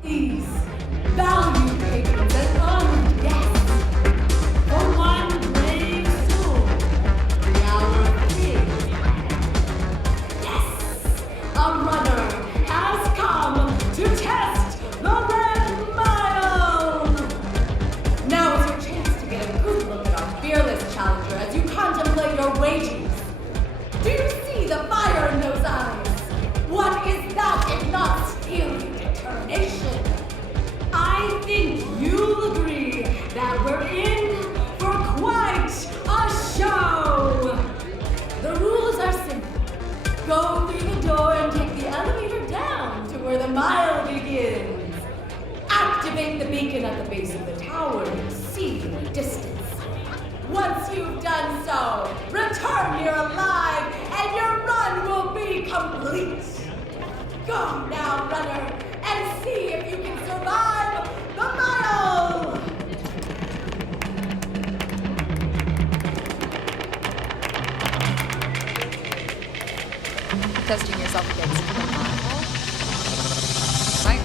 These valued patrons and honored guests, for one brave soul, the hour of king. Yes, a runner has come to test the Red Mile. Now is your chance to get a good look at our fearless challenger as you contemplate your wagers. Do you see the fire in those eyes? What is that if not steely determination? I think you'll agree that we're in for quite a show. The rules are simple. Go through the door and take the elevator down to where the mile begins. Activate the beacon at the base of the tower you see in the distance. Once you've done so, return here alive and your run will be complete. Go now, runner, and see if you can survive the mile! Testing yourself against the mile? Right?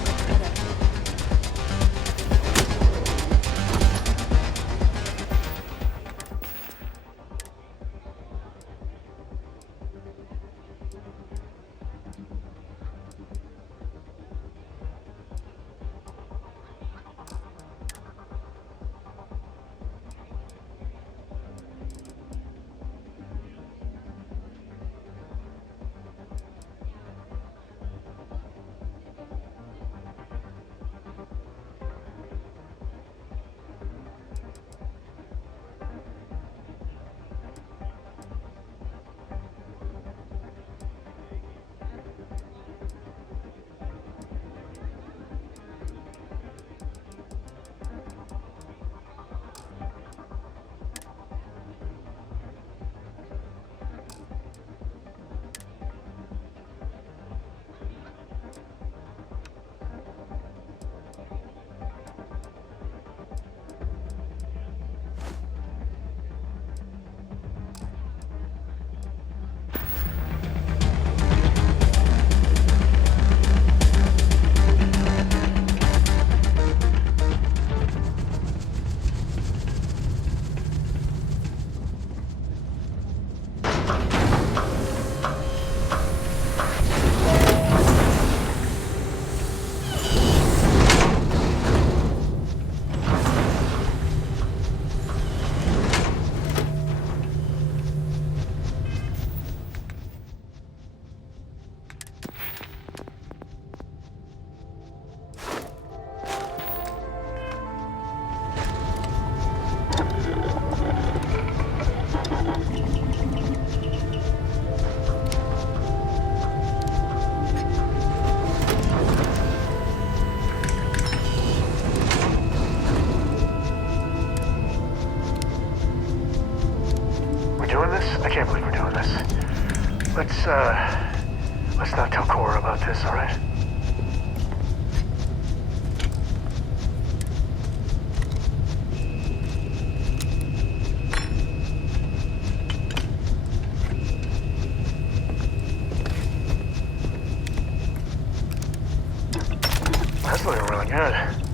let's not tell Cora about this, all right? That's looking really good.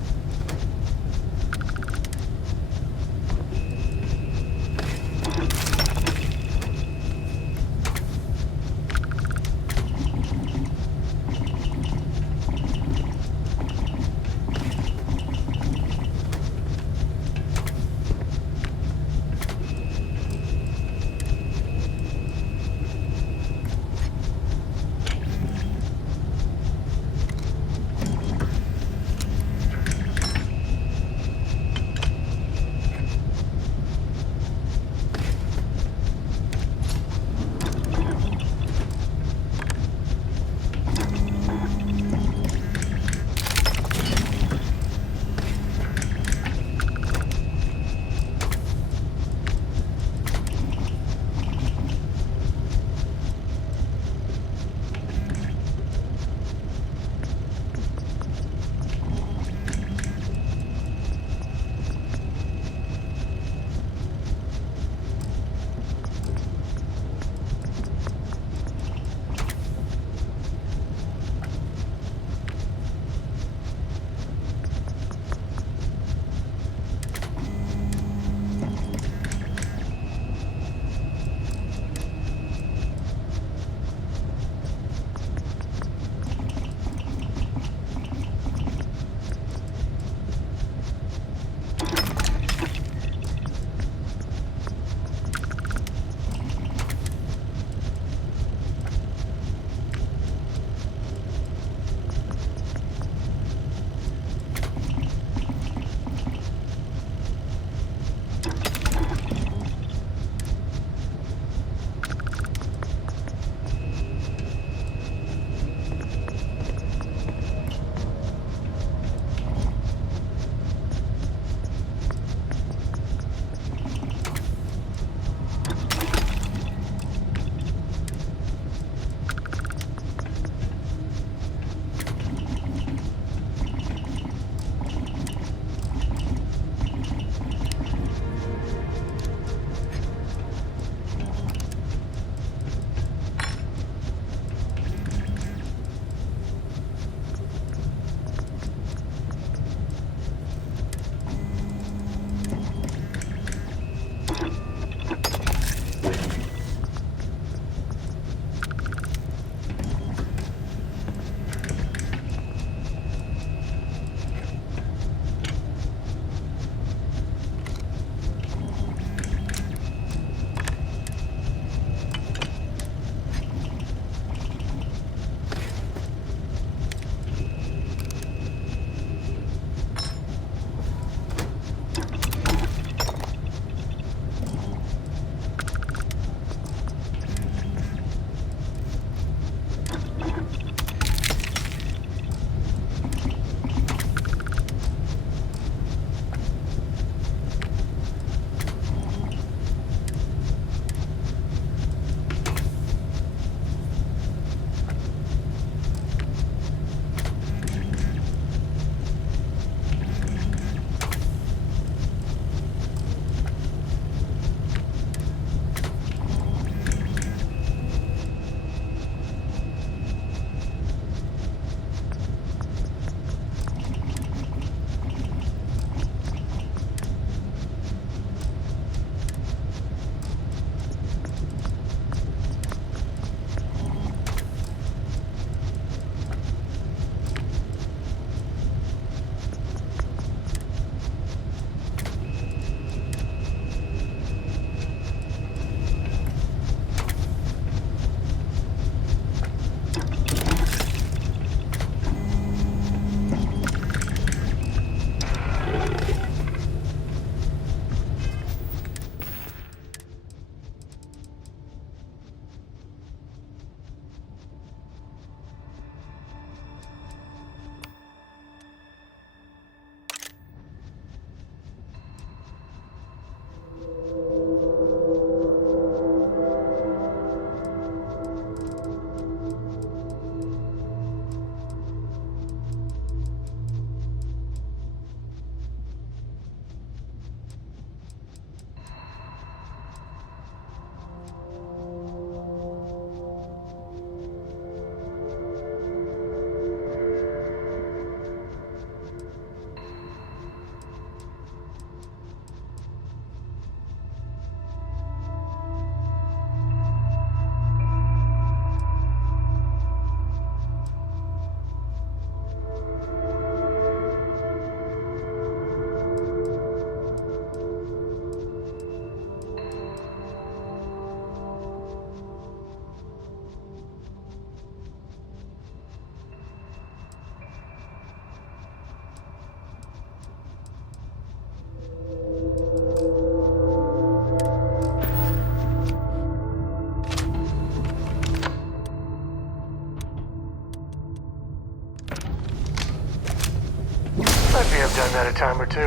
I've done that a time or two.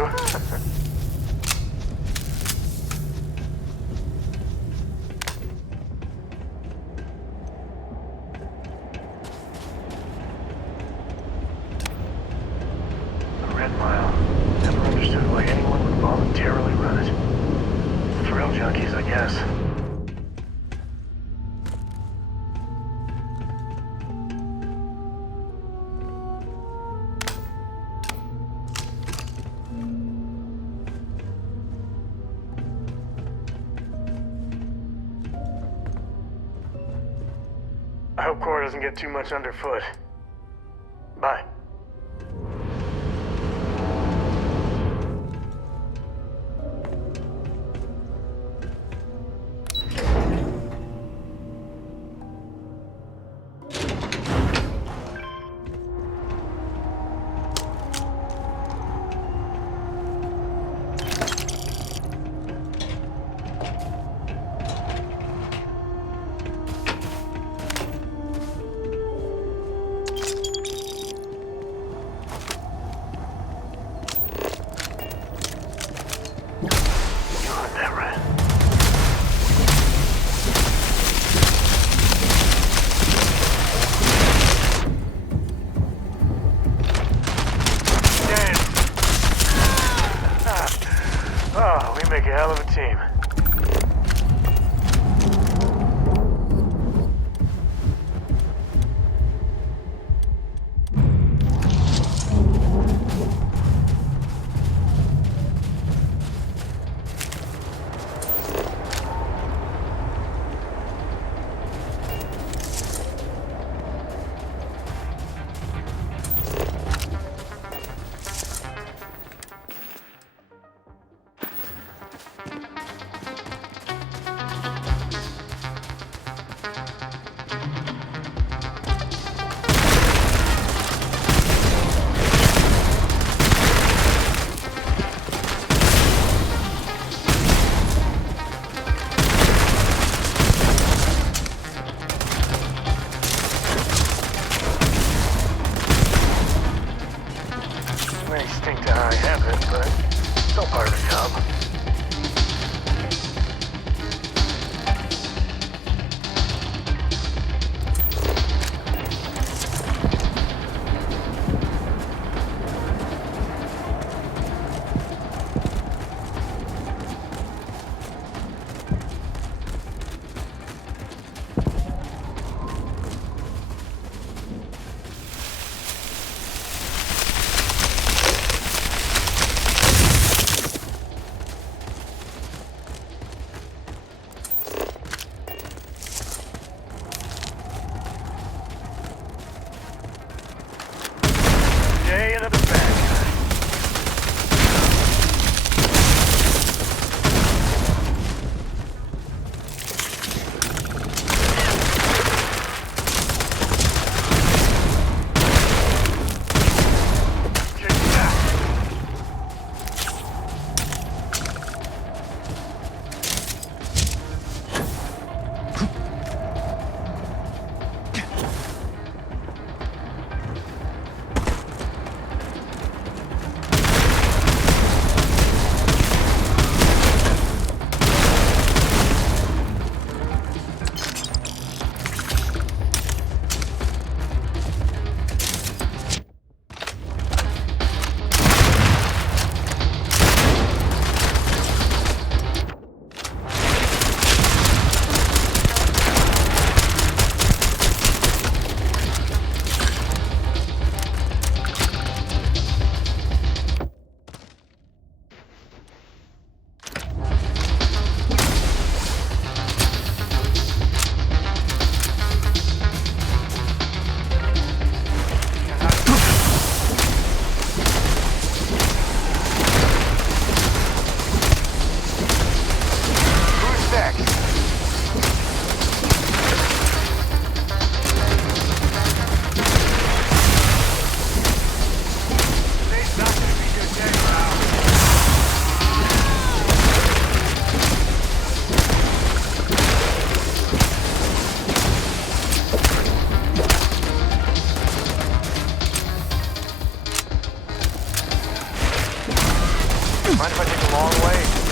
The Red Mile. Never understood why anyone would voluntarily run it. Thrill junkies, I guess. I hope Cora doesn't get too much underfoot. Bye. Oh, we make a hell of a team. May stink to high heaven, but it's all part of the job. Day into the bag. Mind if I take the long way?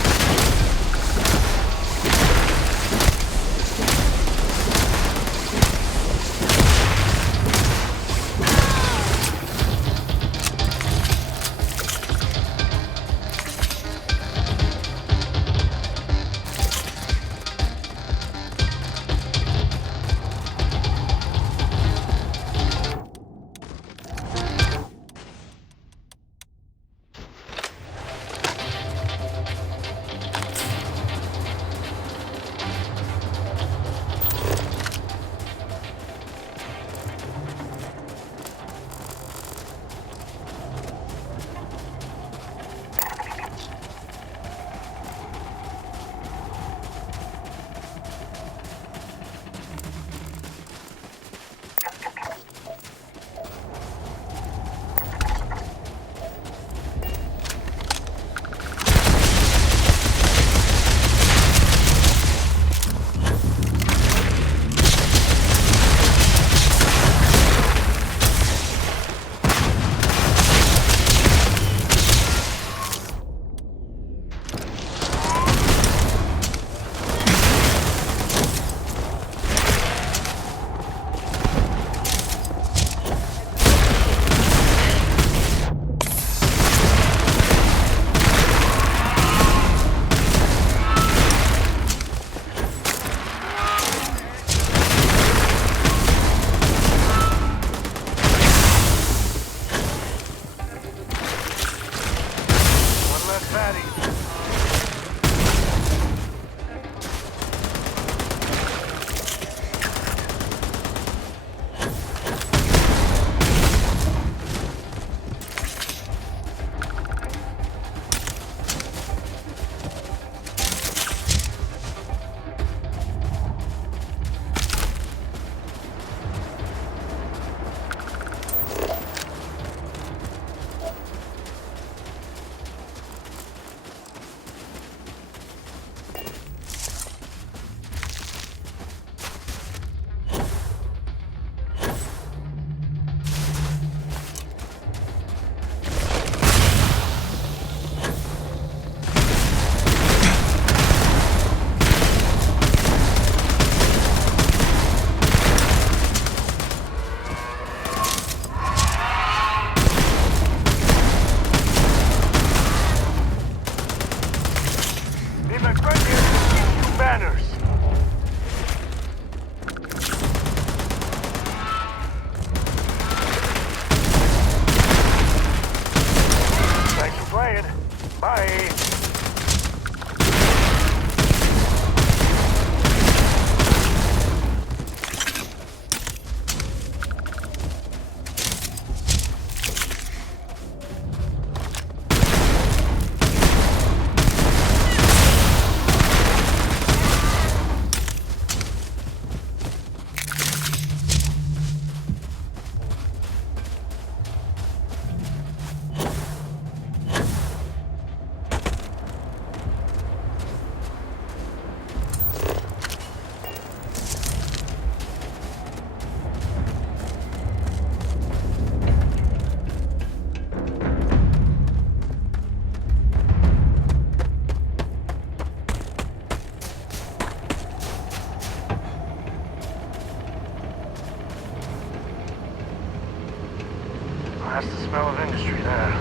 That's the smell of industry there.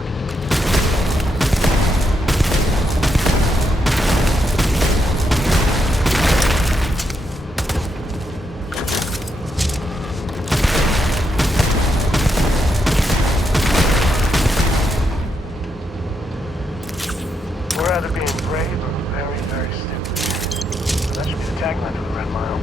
We're either being brave or very, very stupid. That should be the tagline for the Red Mile.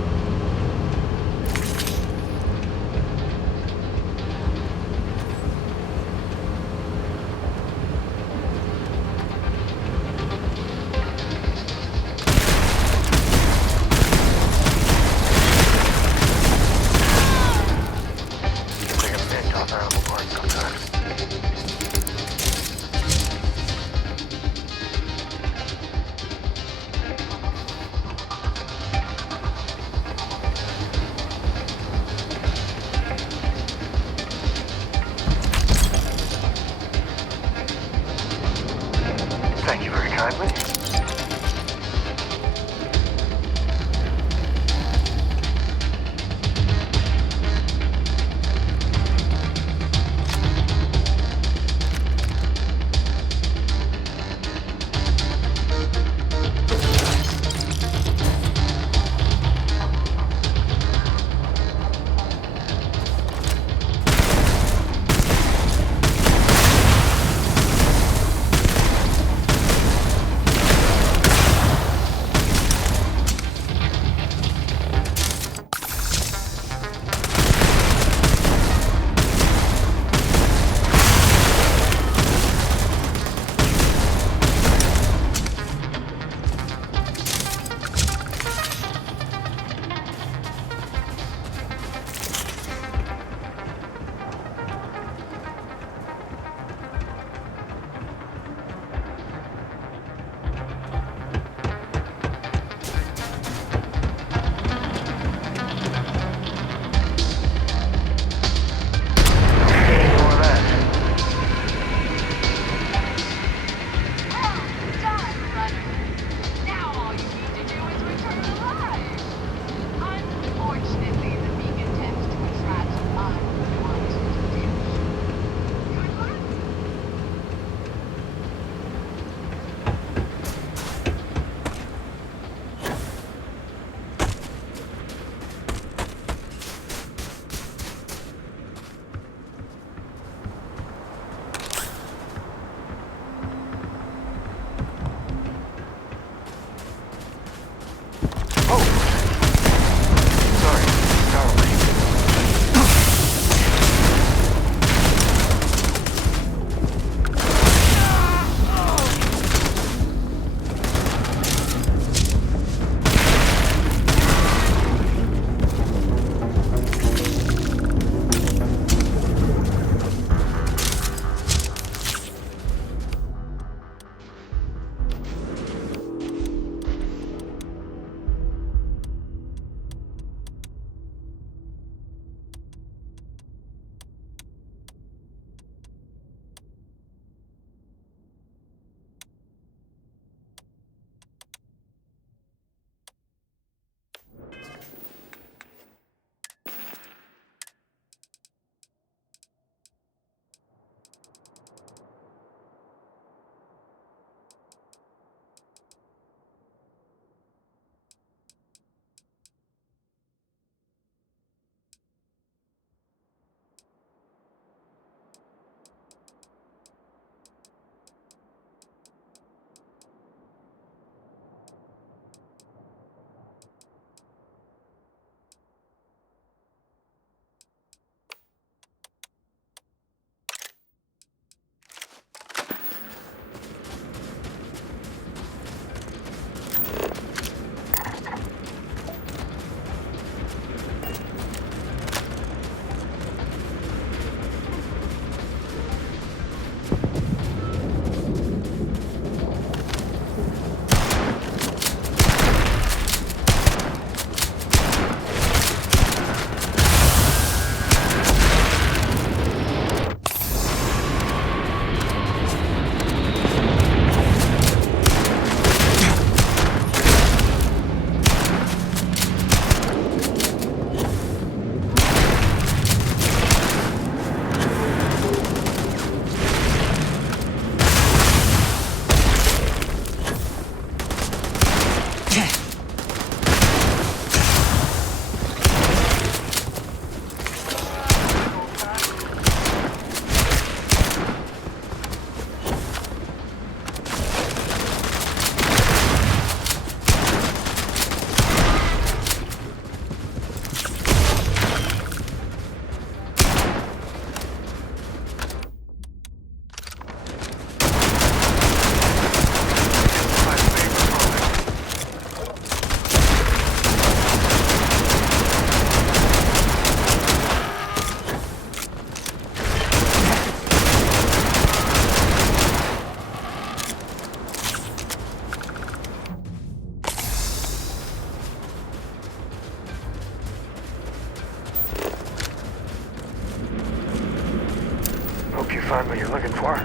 Hope you find what you're looking for.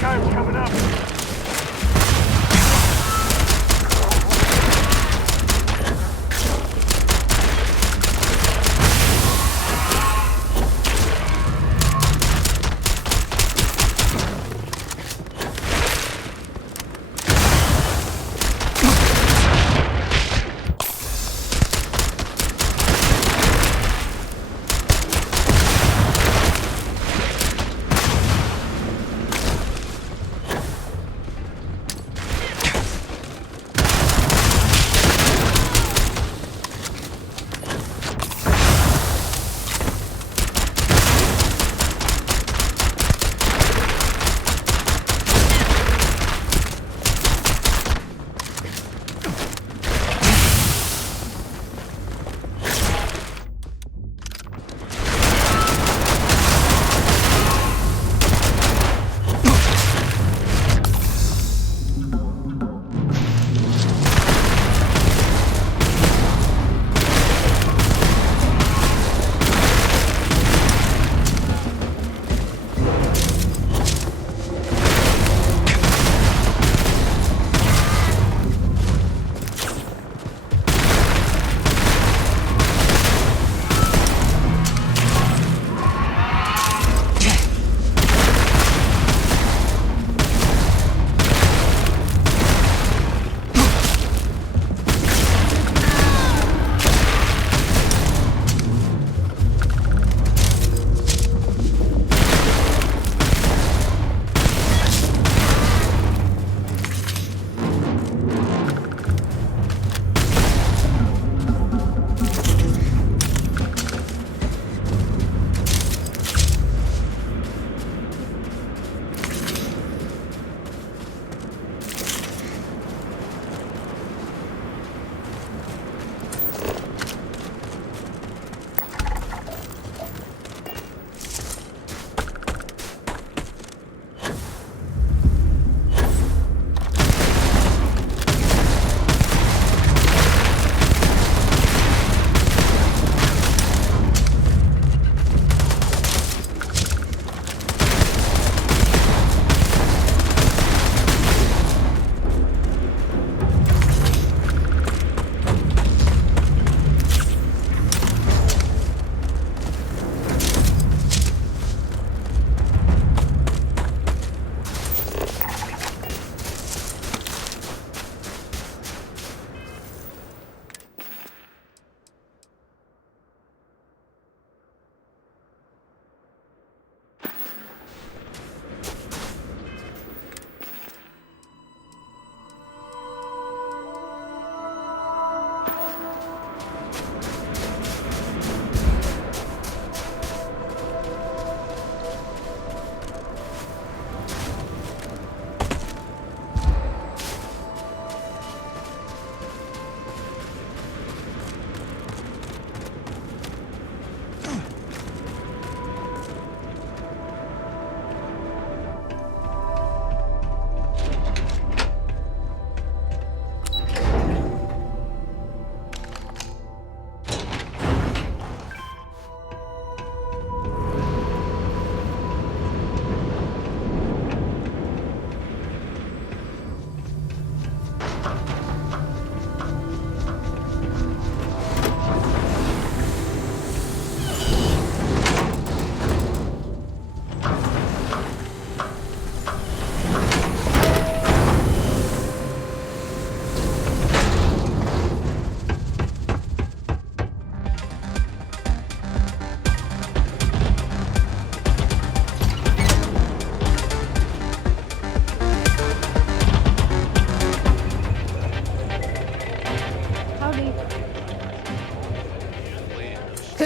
Time's coming up.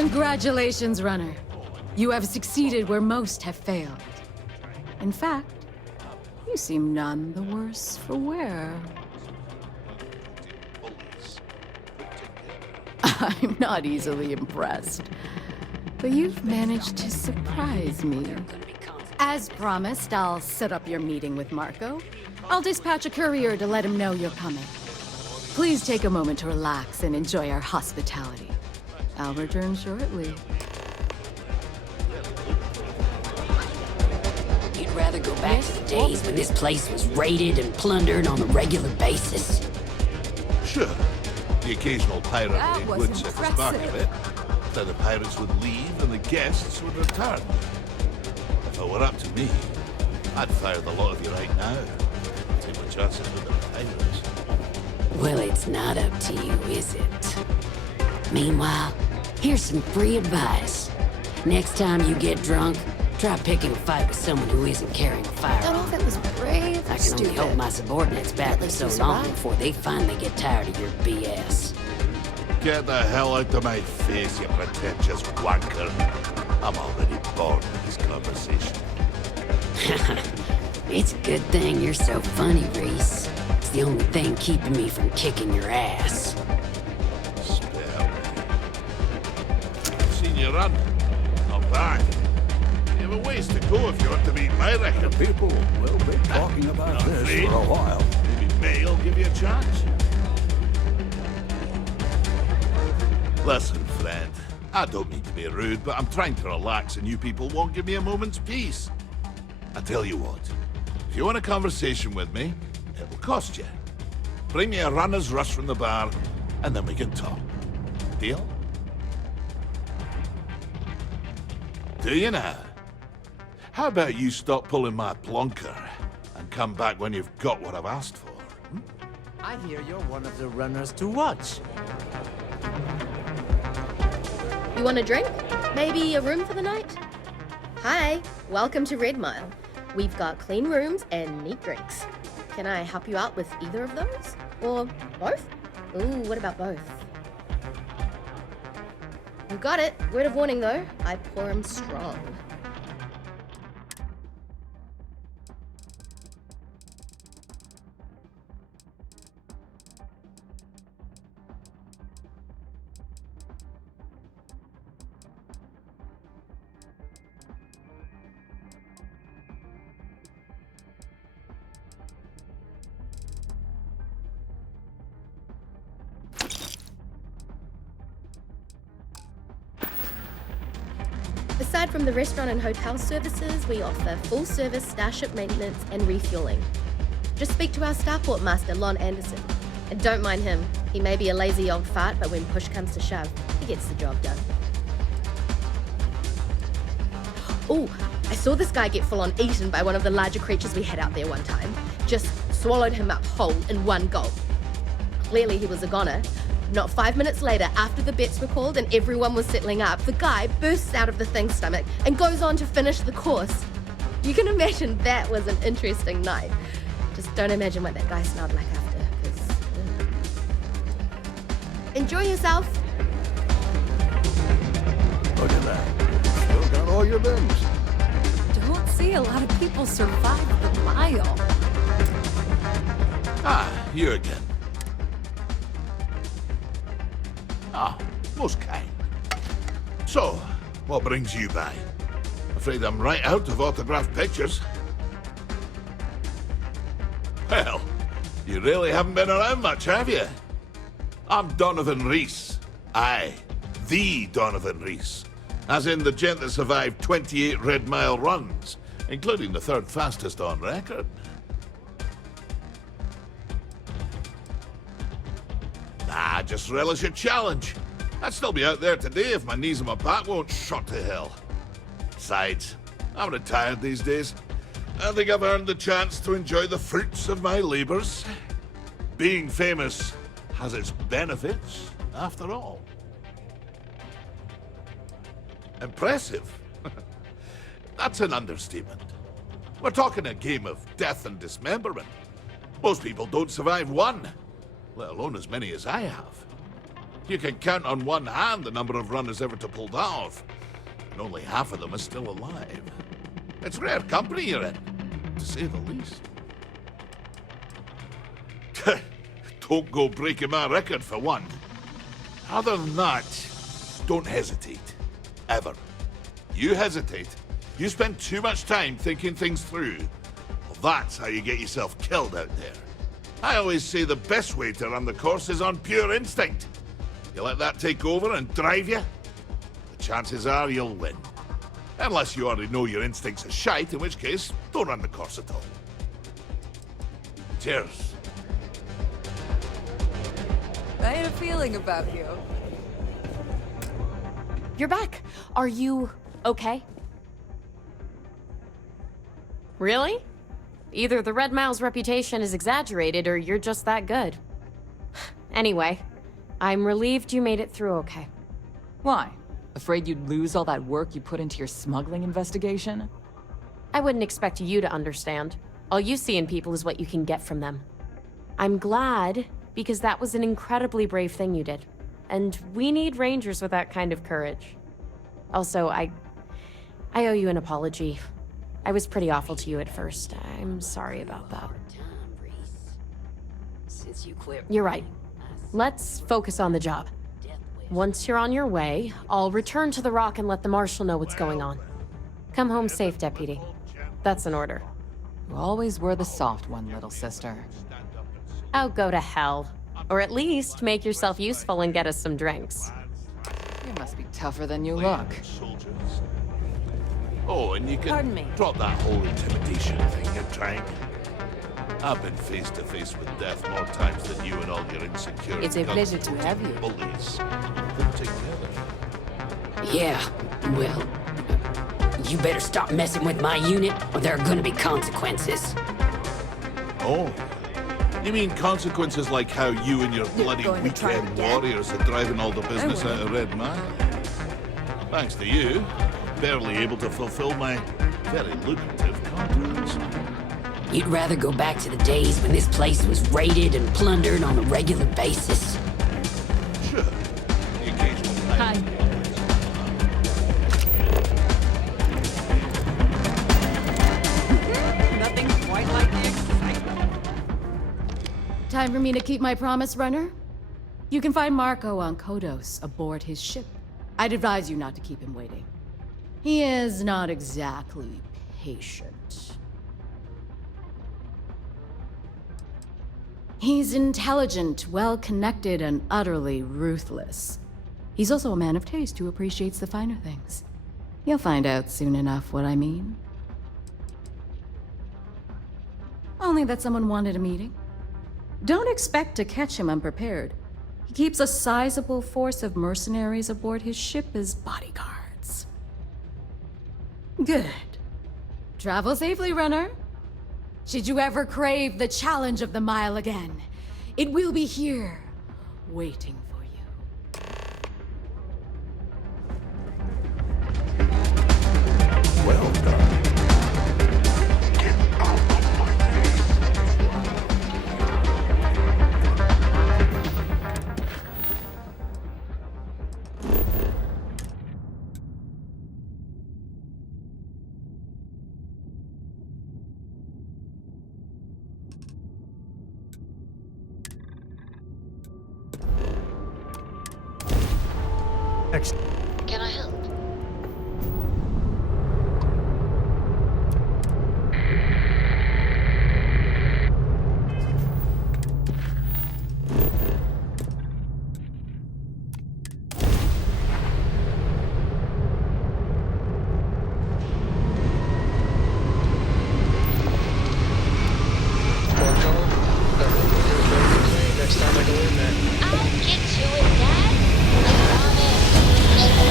Congratulations, runner. You have succeeded where most have failed. In fact, you seem none the worse for wear. I'm not easily impressed, but you've managed to surprise me. As promised, I'll set up your meeting with Marco. I'll dispatch a courier to let him know you're coming. Please take a moment to relax and enjoy our hospitality. I'll return shortly. You'd rather go back to the days when this place was raided and plundered on a regular basis? Sure. The occasional pirate raid was would set us back a bit. Then the pirates would leave and the guests would return. If it were up to me, I'd fire the lot of you right now. Take my chances with the pirates. Well, it's not up to you, is it? Meanwhile, here's some free advice. Next time you get drunk, try picking a fight with someone who isn't carrying a firearm. Don't know if it was brave or I can only stupid. hold my subordinates back for so long before they finally get tired of your BS. Get the hell out of my face, you pretentious wanker. I'm already bored with this conversation. It's a good thing you're so funny, Reese. It's the only thing keeping me from kicking your ass. Spare me. I've seen you run. Not bad. You have a ways to go if you want to beat my record. People will be talking about this for a while. Maybe May will give you a chance. Listen, friend. I don't mean to be rude, but I'm trying to relax and you people won't give me a moment's peace. I tell you what. If you want a conversation with me, it will cost you. Bring me a runner's rush from the bar, and then we can talk. Deal? Do you now? How about you stop pulling my plonker and come back when you've got what I've asked for? I hear you're one of the runners to watch. You want a drink? Maybe a room for the night? Hi, welcome to Red Mile. We've got clean rooms and neat drinks. Can I help you out with either of those? Or both? Ooh, what about both? You got it. Word of warning though, I pour 'em strong. Aside from the restaurant and hotel services, we offer full-service starship maintenance and refueling. Just speak to our starport master, Lon Anderson. And don't mind him. He may be a lazy old fart, but when push comes to shove, he gets the job done. Ooh, I saw this guy get full-on eaten by one of the larger creatures we had out there one time. Just swallowed him up whole in one gulp. Clearly he was a goner. Not 5 minutes later, after the bets were called and everyone was settling up, the guy bursts out of the thing's stomach and goes on to finish the course. You can imagine that was an interesting night. Just don't imagine what that guy smelled like after, 'cause, enjoy yourself. Look at that. Still got all your limbs. Don't see a lot of people survive the mile. Ah, you again. Ah, most kind. So, what brings you by? Afraid I'm right out of autographed pictures. Well, you really haven't been around much, have you? I'm Donovan Reese. Aye, the Donovan Reese. As in the gent that survived 28 Red Mile runs, including the third fastest on record. Nah, just relish a challenge. I'd still be out there today if my knees and my back won't shot to hell. Besides, I'm retired these days. I think I've earned the chance to enjoy the fruits of my labors. Being famous has its benefits, after all. Impressive? That's an understatement. We're talking a game of death and dismemberment. Most people don't survive one, let alone as many as I have. You can count on one hand the number of runners ever to pull that off, and only half of them are still alive. It's rare company you're in, to say the least. Don't go breaking my record, for one. Other than that, don't hesitate. Ever. You hesitate, you spend too much time thinking things through. Well, that's how you get yourself killed out there. I always say the best way to run the course is on pure instinct. You let that take over and drive you, the chances are you'll win. Unless you already know your instincts are shite, in which case, don't run the course at all. Cheers. I had a feeling about you. You're back. Are you okay? Really? Either the Red Mile's reputation is exaggerated or you're just that good. Anyway, I'm relieved you made it through okay. Why? Afraid you'd lose all that work you put into your smuggling investigation? I wouldn't expect you to understand. All you see in people is what you can get from them. I'm glad, because that was an incredibly brave thing you did. And we need rangers with that kind of courage. Also, I owe you an apology. I was pretty awful to you at first. I'm sorry about that. Since you quit. You're right. Let's focus on the job. Once you're on your way, I'll return to the Rock and let the Marshal know what's going on. Come home safe, Deputy. That's an order. You always were the soft one, little sister. Oh, go to hell. Or at least make yourself useful and get us some drinks. You must be tougher than you look. Oh, and you Pardon can me. drop that whole intimidation thing you're trying. I've been face to face with death more times than you and all your insecurity. It's a pleasure to have you. Bullies put together. Yeah, well, you better stop messing with my unit, or there are gonna be consequences. Oh. You mean consequences like how you and your bloody going to try weekend again? warriors are driving all the business will. out of Red Mile? Thanks to you, barely able to fulfill my very lucrative contracts. You'd rather go back to the days when this place was raided and plundered on a regular basis. Sure. The occasional Hi. Nothing quite like the excitement. Time for me to keep my promise, runner? You can find Marco on Kodos aboard his ship. I'd advise you not to keep him waiting. He is not exactly patient. He's intelligent, well-connected, and utterly ruthless. He's also a man of taste who appreciates the finer things. You'll find out soon enough what I mean. Only that someone wanted a meeting. Don't expect to catch him unprepared. He keeps a sizable force of mercenaries aboard his ship as bodyguards. Good. Travel safely, runner. Should you ever crave the challenge of the mile again, it will be here, waiting for you. Well done. Can I help? Next time I go in there. I'll get to it, Dad. I promise.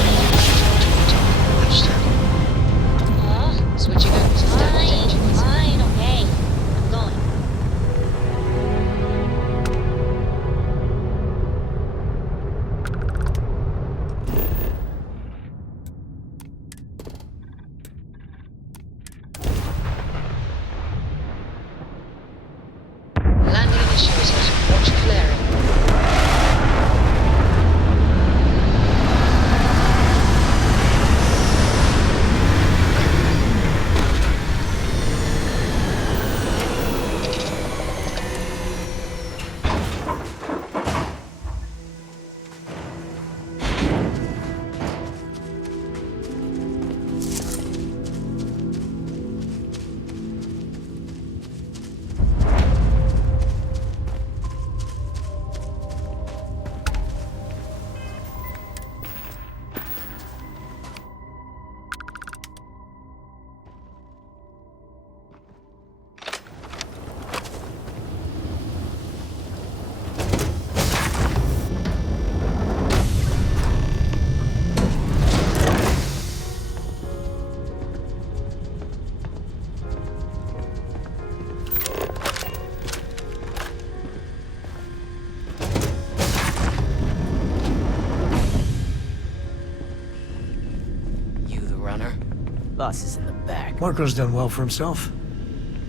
Boss is in the back. Marco's done well for himself.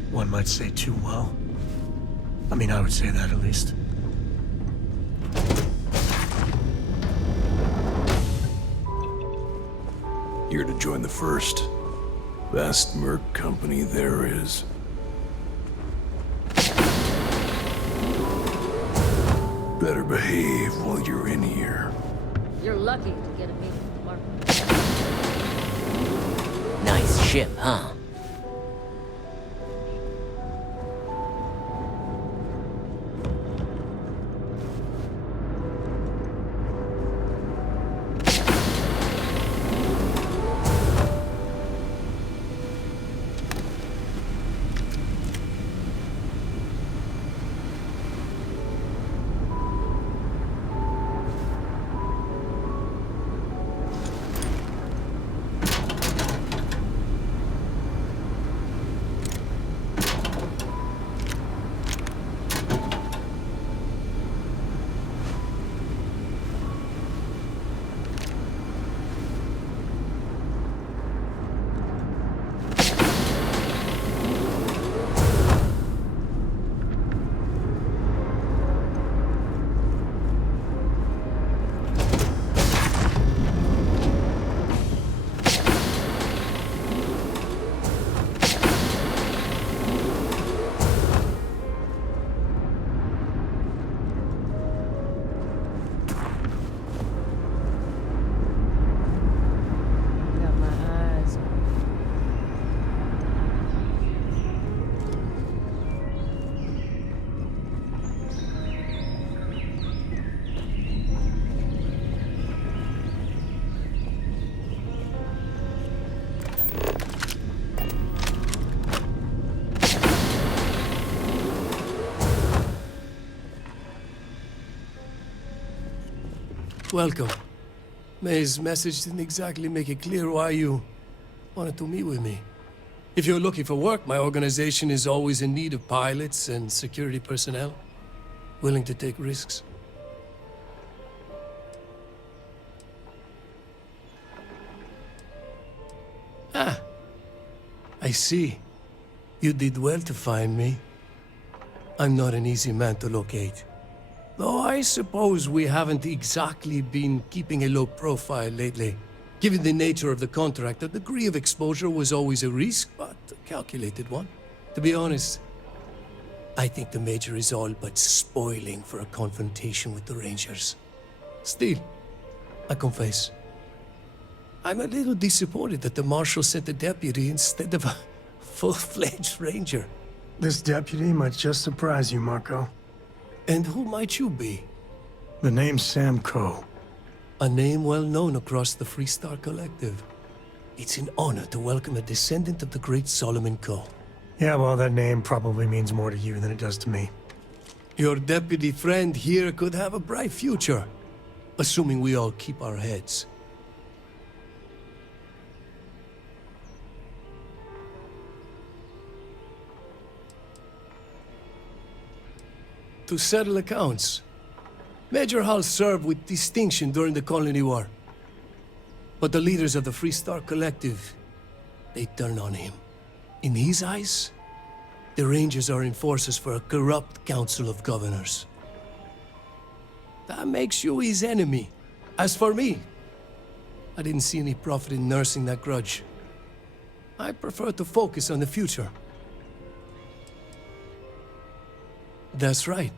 One might say too well. I mean, I would say that at least. Here to join the first best merc company there is. Better behave while you're in here. You're lucky to get a meeting with Marco. Nice ship, huh? Welcome. May's message didn't exactly make it clear why you wanted to meet with me. If you're looking for work, my organization is always in need of pilots and security personnel, willing to take risks. Ah, I see. You did well to find me. I'm not an easy man to locate. Though I suppose we haven't exactly been keeping a low profile lately. Given the nature of the contract, a degree of exposure was always a risk, but a calculated one. To be honest, I think the Major is all but spoiling for a confrontation with the Rangers. Still, I confess, I'm a little disappointed that the Marshal sent a deputy instead of a full-fledged Ranger. This deputy might just surprise you, Marco. And who might you be? The name's Sam Coe. A name well known across the Freestar Collective. It's an honor to welcome a descendant of the great Solomon Coe. Yeah, well, that name probably means more to you than it does to me. Your deputy friend here could have a bright future, assuming we all keep our heads. To settle accounts. Major Hall served with distinction during the Colony War. But the leaders of the Freestar Collective, they turned on him. In his eyes, the Rangers are enforcers for a corrupt Council of Governors. That makes you his enemy. As for me, I didn't see any profit in nursing that grudge. I prefer to focus on the future. That's right.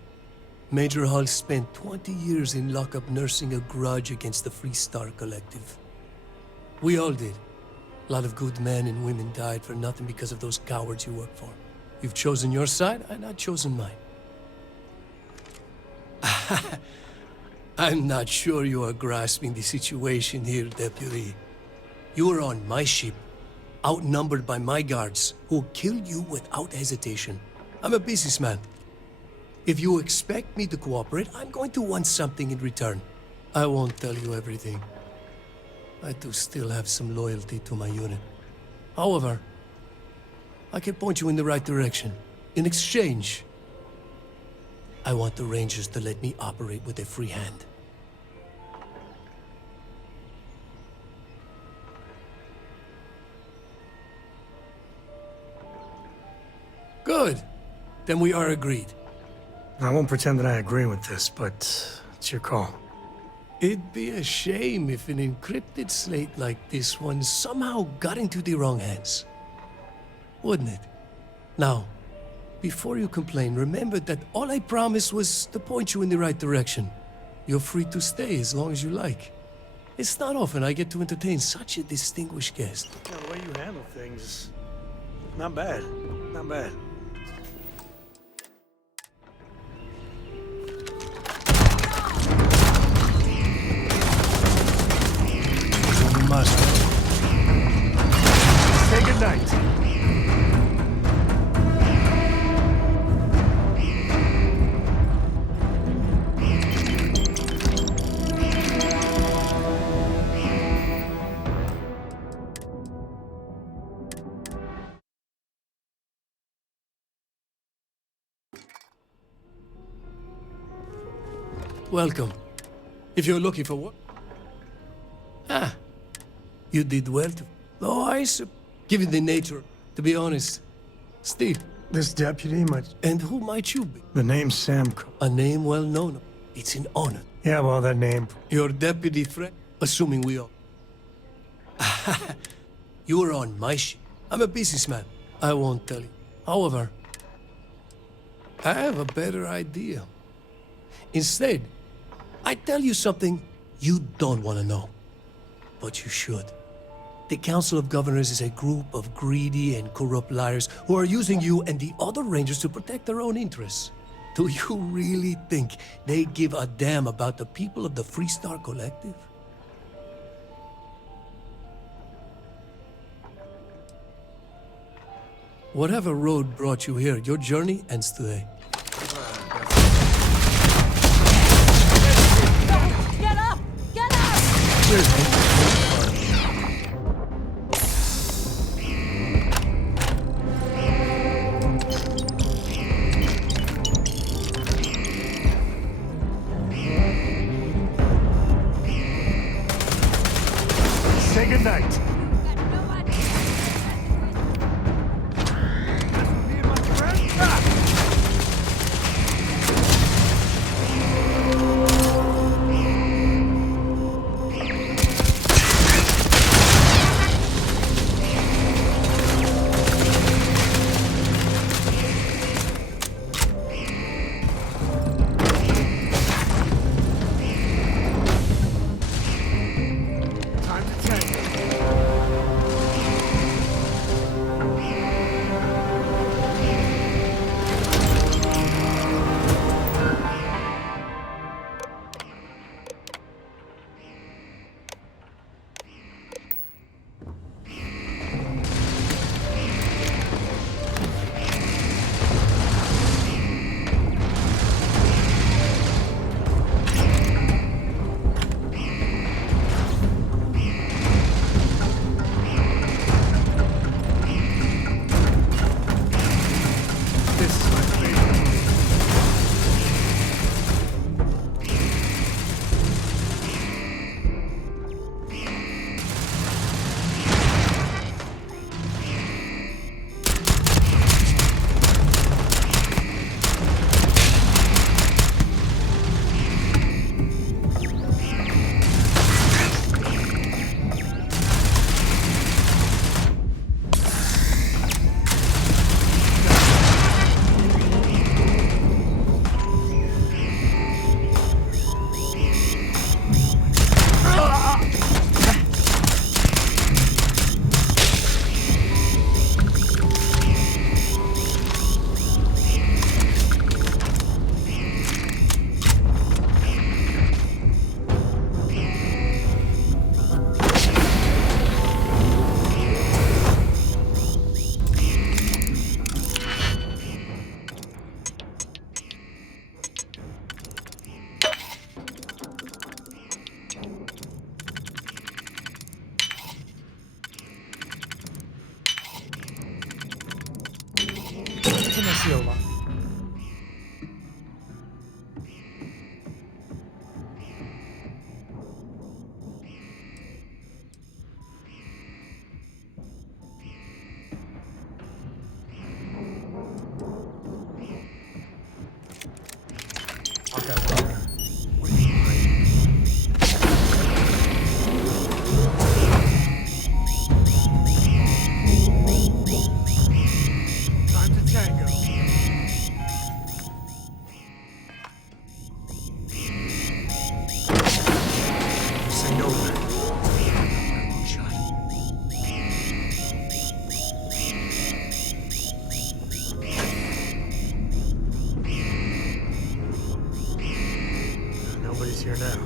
Major Hall spent 20 years in lockup nursing a grudge against the Freestar Collective. We all did. A lot of good men and women died for nothing because of those cowards you work for. You've chosen your side, and I've chosen mine. I'm not sure you are grasping the situation here, Deputy. You were on my ship, outnumbered by my guards, who killed you without hesitation. I'm a businessman. If you expect me to cooperate, I'm going to want something in return. I won't tell you everything. I do still have some loyalty to my unit. However, I can point you in the right direction. In exchange, I want the Rangers to let me operate with a free hand. Then we are agreed. I won't pretend that I agree with this, but it's your call. It'd be a shame if an encrypted slate like this one somehow got into the wrong hands. Wouldn't it? Now, before you complain, remember that all I promised was to point you in the right direction. You're free to stay as long as you like. It's not often I get to entertain such a distinguished guest. Yeah, the way you handle things, not bad. Not bad. We must. Say goodnight. Welcome. If you're looking for work... Ah, you did well to... Oh, given the nature, to be honest. Steve. This deputy might... And who might you be? The name's Sam. A name well known. It's an honor. Yeah, well, that name... Your deputy friend? Assuming we are. You're on my ship. I'm a businessman. I won't tell you. However, I have a better idea. Instead, I tell you something you don't want to know. But you should. The Council of Governors is a group of greedy and corrupt liars who are using you and the other Rangers to protect their own interests. Do you really think they give a damn about the people of the Freestar Collective? Whatever road brought you here, your journey ends today. Get up! Get up! Say goodnight. Time to tango. This ain't over. Long shot. Nobody's here now.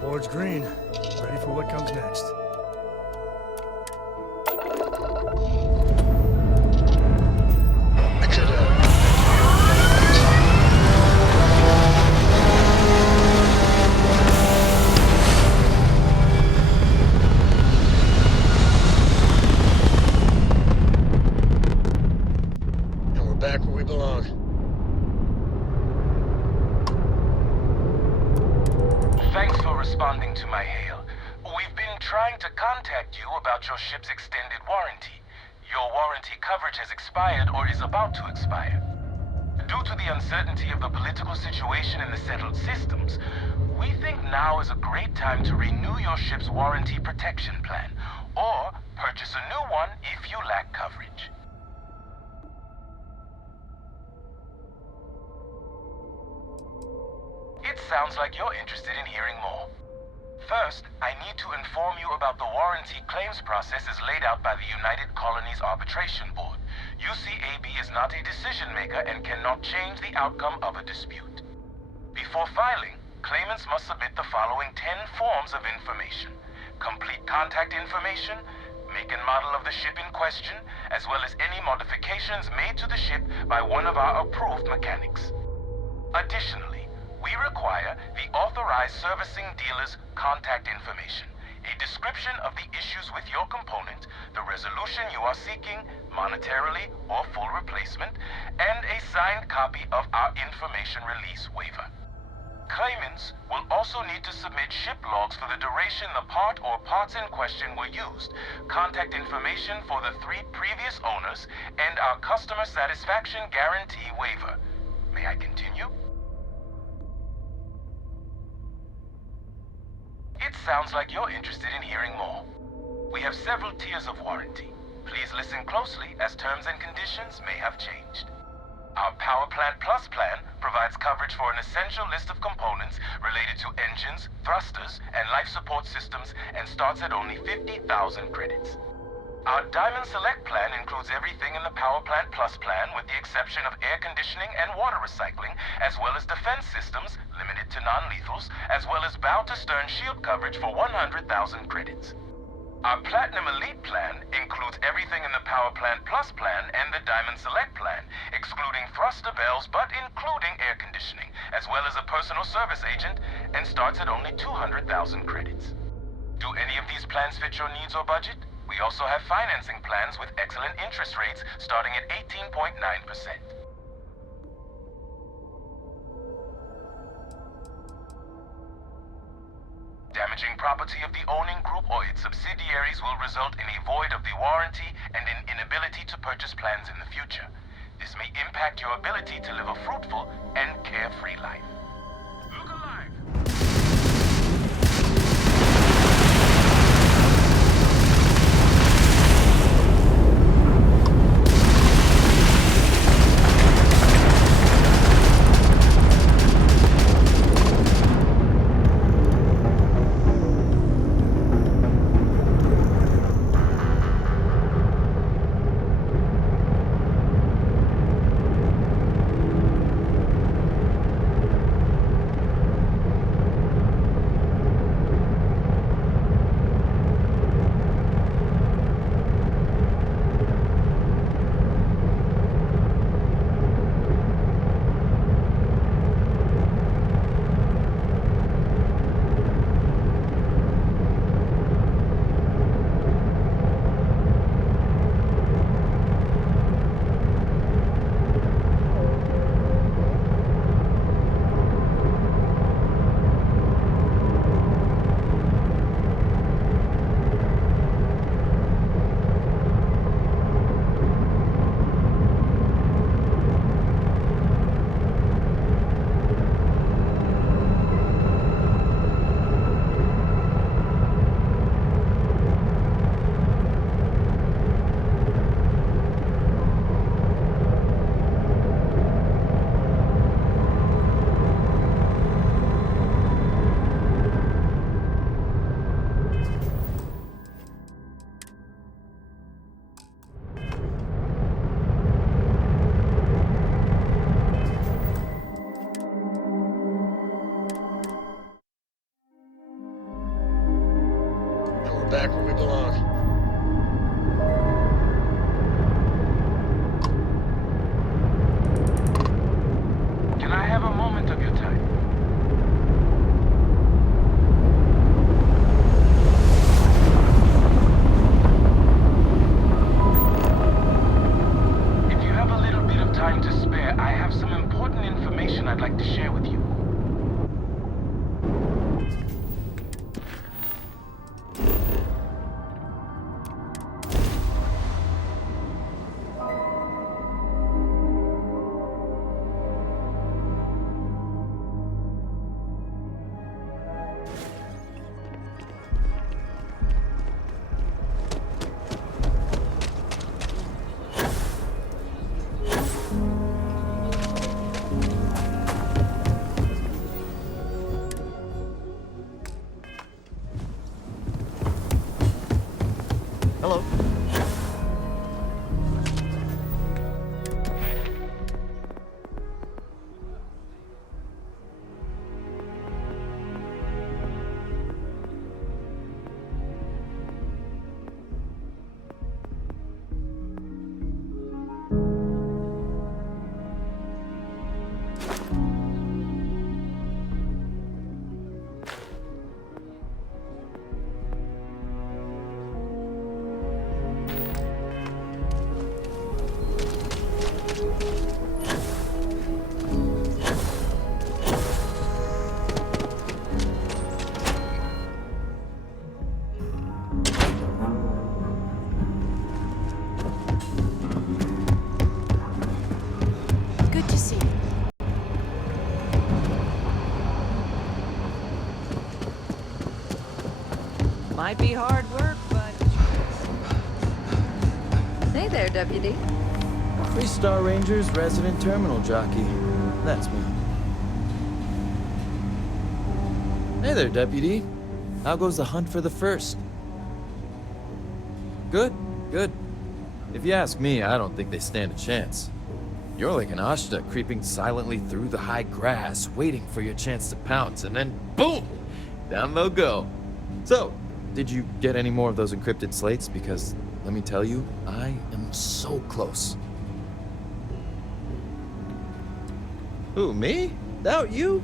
Board's green. Ready for what comes next. And we're back where we belong. Thanks for responding to my hail. We've been trying to contact you about your ship's extended warranty. Your warranty coverage has expired or is about to expire. Due to the uncertainty of the political situation in the settled systems, we think now is a great time to renew your ship's warranty protection plan, or purchase a new one if you lack coverage. It sounds like you're interested in hearing more. First, I need to inform you about the warranty claims process as laid out by the United Colonies Arbitration Board. UCAB is not a decision maker and cannot change the outcome of a dispute. Before filing, claimants must submit the following 10 forms of information: complete contact information, make and model of the ship in question, as well as any modifications made to the ship by one of our approved mechanics. Additionally, we require the authorized servicing dealer's contact information, a description of the issues with your component, the resolution you are seeking, monetarily or full replacement, and a signed copy of our information release waiver. Claimants will also need to submit ship logs for the duration the part or parts in question were used, contact information for the 3 previous owners, and our customer satisfaction guarantee waiver. May I continue? It sounds like you're interested in hearing more. We have several tiers of warranty. Please listen closely as terms and conditions may have changed. Our Power Plant Plus plan provides coverage for an essential list of components related to engines, thrusters, and life support systems and starts at only 50,000 credits. Our Diamond Select plan includes everything in the Power Plant Plus plan with the exception of air conditioning and water recycling, as well as defense systems, limited to non-lethals, as well as bow-to-stern shield coverage for 100,000 credits. Our Platinum Elite plan includes everything in the Power Plant Plus plan and the Diamond Select plan, excluding thruster bells but including air conditioning, as well as a personal service agent, and starts at only 200,000 credits. Do any of these plans fit your needs or budget? We also have financing plans with excellent interest rates starting at 18.9%. Damaging property of the owning group or its subsidiaries will result in a void of the warranty and an inability to purchase plans in the future. This may impact your ability to live a fruitful and carefree life. Look alive! Back where we belong. Can I have a moment of your time? If you have a little bit of time to spare, I have some important information I'd like to share with you. Hello. Good to see you. Might be hard work, but... Hey there, Deputy. Free Star Ranger's resident terminal jockey. That's me. Hey there, Deputy. How goes the hunt for the first? Good, good. If you ask me, I don't think they stand a chance. You're like an Ashta creeping silently through the high grass, waiting for your chance to pounce, and then boom! Down they'll go. So, Did you get any more of those encrypted slates? Because, let me tell you, I am so close. Who, me? Doubt you?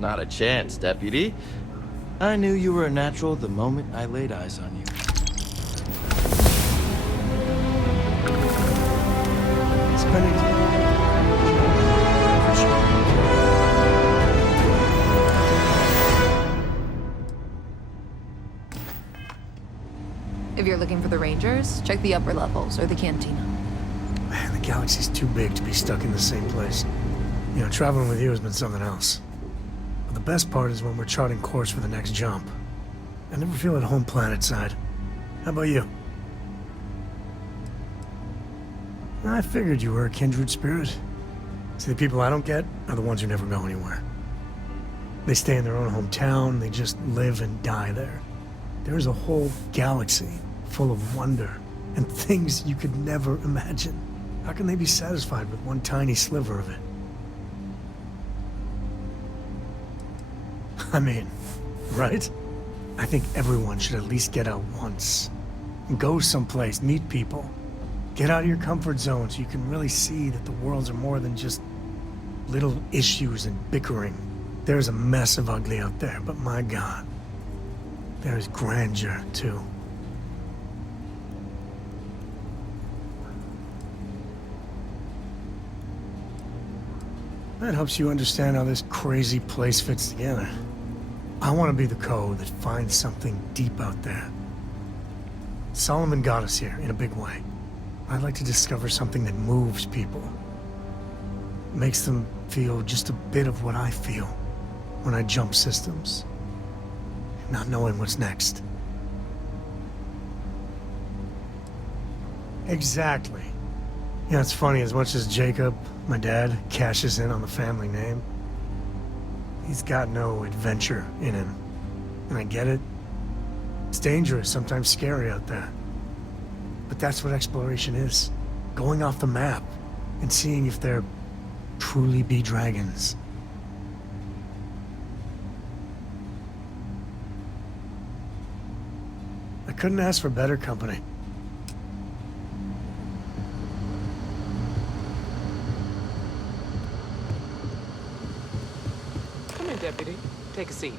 Not a chance, Deputy. I knew you were a natural the moment I laid eyes on you. Spending If you're looking for the Rangers, check the upper levels or the cantina. Man, the galaxy's too big to be stuck in the same place. You know, traveling with you has been something else. But the best part is when we're charting course for the next jump. I never feel at home planetside. How about you? I figured you were a kindred spirit. See, the people I don't get are the ones who never go anywhere. They stay in their own hometown, they just live and die there. There's a whole galaxy full of wonder and things you could never imagine. How can they be satisfied with one tiny sliver of it? I mean, right? I think everyone should at least get out once. Go someplace, meet people. Get out of your comfort zone so you can really see that the worlds are more than just little issues and bickering. There's a mess of ugly out there, but my God, there's grandeur, too. That helps you understand how this crazy place fits together. I want to be the code that finds something deep out there. Solomon got us here in a big way. I'd like to discover something that moves people. Makes them feel just a bit of what I feel when I jump systems. Not knowing what's next. Exactly. You know, it's funny, as much as Jacob, my dad, cashes in on the family name, he's got no adventure in him. And I get it. It's dangerous, sometimes scary out there. But that's what exploration is. Going off the map and seeing if there truly be dragons. I couldn't ask for better company. Come in, Deputy. Take a seat.